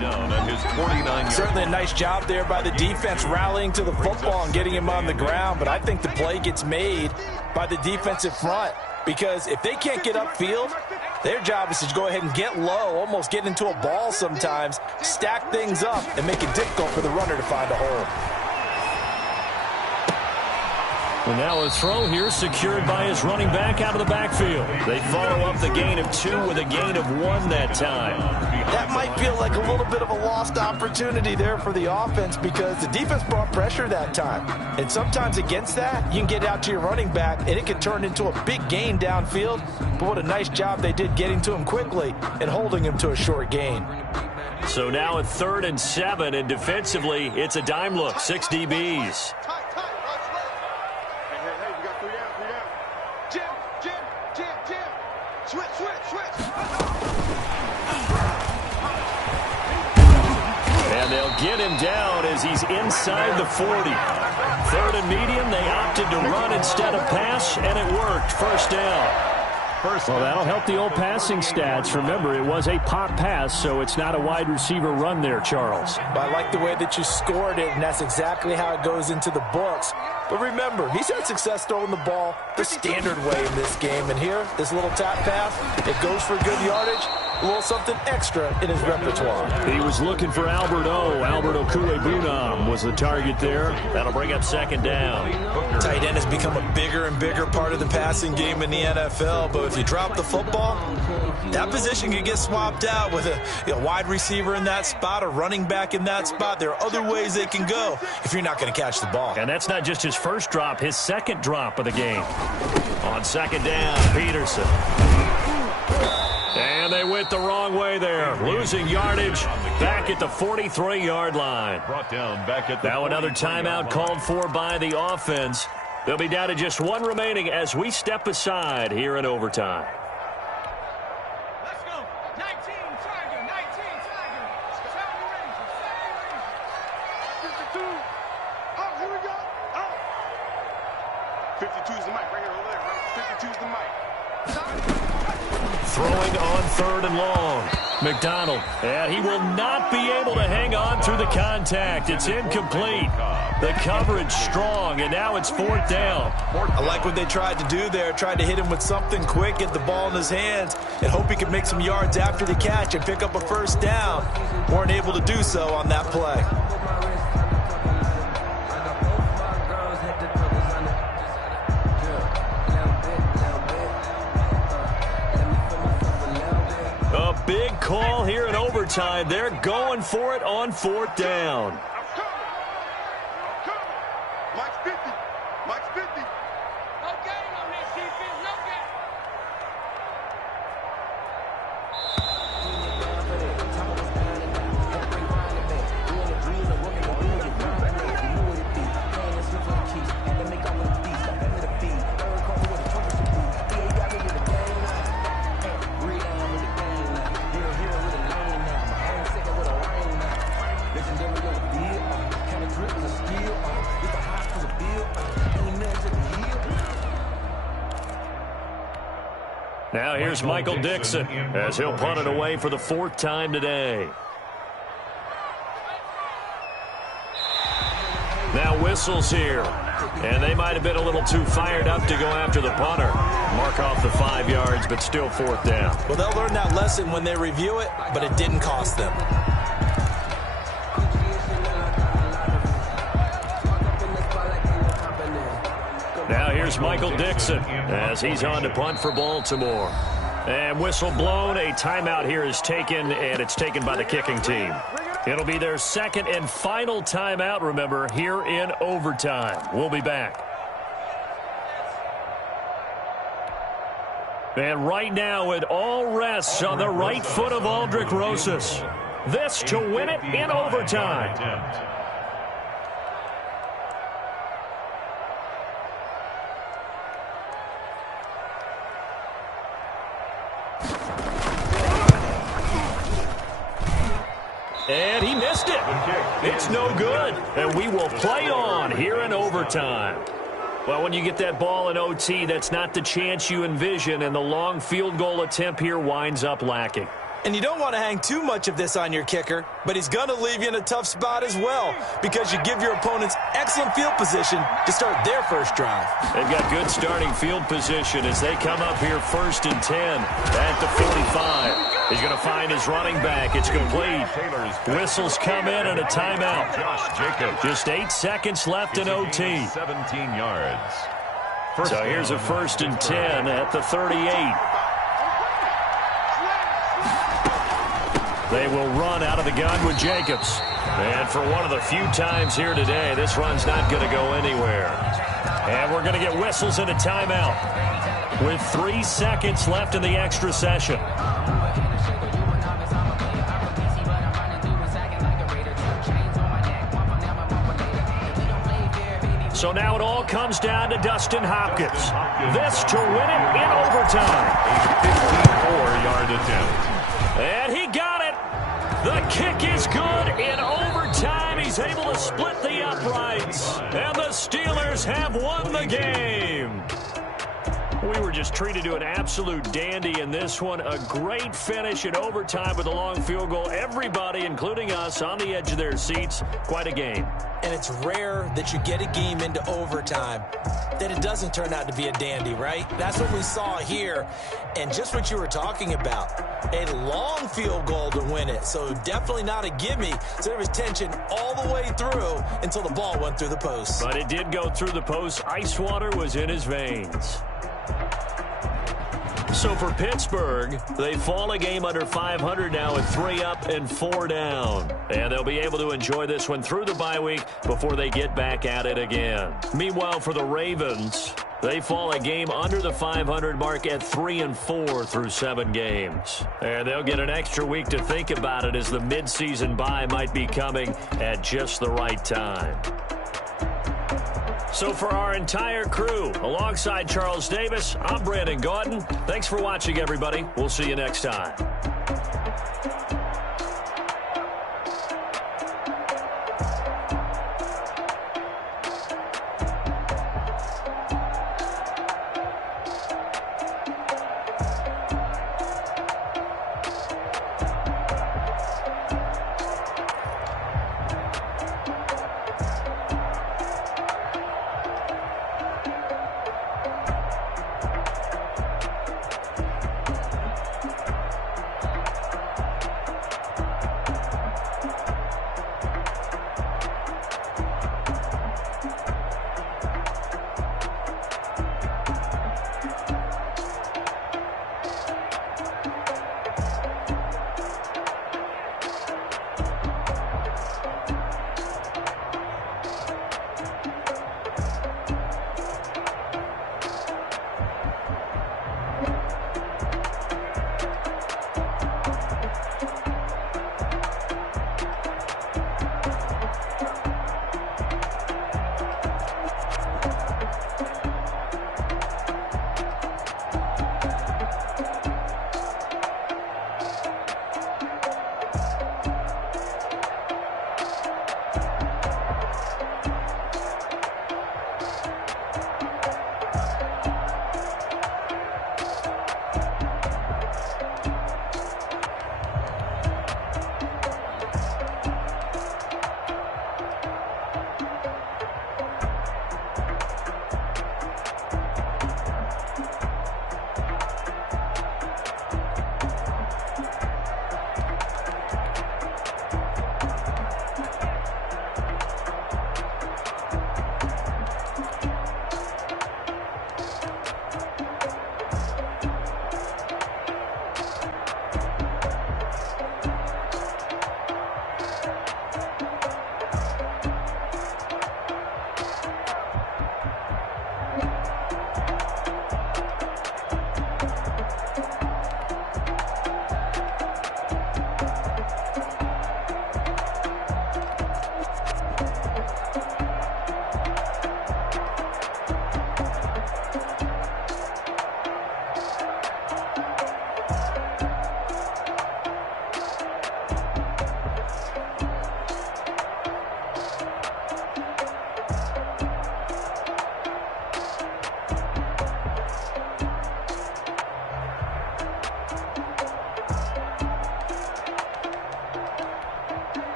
Down at his 49. Certainly a nice job there by the defense rallying to the football and getting him on the ground. But I think the play gets made by the defensive front. Because if they can't get upfield, their job is to go ahead and get low, almost get into a ball sometimes, stack things up, and make it difficult for the runner to find a hole. And now a throw here secured by his running back out of the backfield. They follow up the gain of 2 with a gain of 1 that time. That might feel like a little bit of a lost opportunity there for the offense because the defense brought pressure that time. And sometimes against that, you can get out to your running back, and it can turn into a big gain downfield. But what a nice job they did getting to him quickly and holding him to a short gain. So now at 3rd and 7, and defensively, it's a dime look, 6 DBs. And they'll get him down as he's inside the 40. 3rd and medium, they opted to run instead of pass, and it worked. 1st down. Well, that'll help the old passing stats. Remember, it was a pop pass, so it's not a wide receiver run there, Charles. But I like the way that you scored it, and that's exactly how it goes into the books. But remember, he's had success throwing the ball the standard way in this game. And here, this little tap pass, it goes for good yardage, a little something extra in his repertoire. He was looking for Albert O. Albert Okuebunam was the target there. That'll bring up 2nd down. Tight end has become a bigger and bigger part of the passing game in the NFL, but if you drop the football, that position can get swapped out with a wide receiver in that spot, a running back in that spot. There are other ways they can go if you're not going to catch the ball. And that's not just his first drop, his 2nd drop of the game. On 2nd down, Peterson. And they went the wrong way there, losing yardage back at the 43-yard line. Brought down back at the now another timeout called for by the offense. They'll be down to just 1 remaining as we step aside here in overtime. Let's go. 19, Tiger. 19, Tiger. 70 Rangers. 52. Oh, here we go. Oh. 52 is the mic right here over there, right? 52 is the mic. Throwing on 3rd and long. McDonald, and he will not be able to hang on through the contact. It's incomplete. The coverage strong, and now it's 4th down. I like what they tried to do there. Tried to hit him with something quick, get the ball in his hands, and hope he could make some yards after the catch and pick up a 1st down. Weren't able to do so on that play. A big call here in overtime. They're going for it on 4th down. Mike's 50. Mike's 50. No game on this defense. No game. Now here's Michael Dixon as he'll punt it away for the 4th time today. Now whistles here. And they might have been a little too fired up to go after the punter. Mark off the 5 yards, but still 4th down. Well, they'll learn that lesson when they review it, but it didn't cost them. Now here's here's Michael Dixon as he's on to punt for Baltimore. And whistle blown. A timeout here is taken, and it's taken by the kicking team. It'll be their second and final timeout, remember, here in overtime. We'll be back. And right now, it all rests on the right foot of Aldrick Rosas. This to win it in overtime. And he missed it. It's no good. And we will play on here in overtime. Well, when you get that ball in OT, that's not the chance you envision, and the long field goal attempt here winds up lacking. And you don't want to hang too much of this on your kicker, but he's going to leave you in a tough spot as well because you give your opponents excellent field position to start their first drive. They've got good starting field position as they come up here 1st and 10 at the 45. He's going to find his running back. It's complete. Whistles come in and a timeout. Just 8 seconds left in OT. 17 yards. So here's a 1st and 10 at the 38. They will run out of the gun with Jacobs. And for one of the few times here today, this run's not going to go anywhere. And we're going to get whistles and a timeout with 3 seconds left in the extra session. So now it all comes down to Dustin Hopkins. This to win it in overtime. A 54-yard attempt. And he got it. The kick is good in overtime. He's able to split the uprights. And the Steelers have won the game. We were just treated to an absolute dandy in this one. A great finish in overtime with a long field goal. Everybody, including us, on the edge of their seats. Quite a game. And it's rare that you get a game into overtime that it doesn't turn out to be a dandy, right? That's what we saw here. And just what you were talking about, a long field goal to win it. So definitely not a gimme. So there was tension all the way through until the ball went through the post. But it did go through the post. Ice water was in his veins. So for Pittsburgh, they fall a game under 500 now with 3 up and 4 down. And they'll be able to enjoy this one through the bye week before they get back at it again. Meanwhile, for the Ravens, they fall a game under the 500 mark at 3 and 4 through 7 games. And they'll get an extra week to think about it as the midseason bye might be coming at just the right time. So for our entire crew, alongside Charles Davis, I'm Brandon Gaudin. Thanks for watching, everybody. We'll see you next time.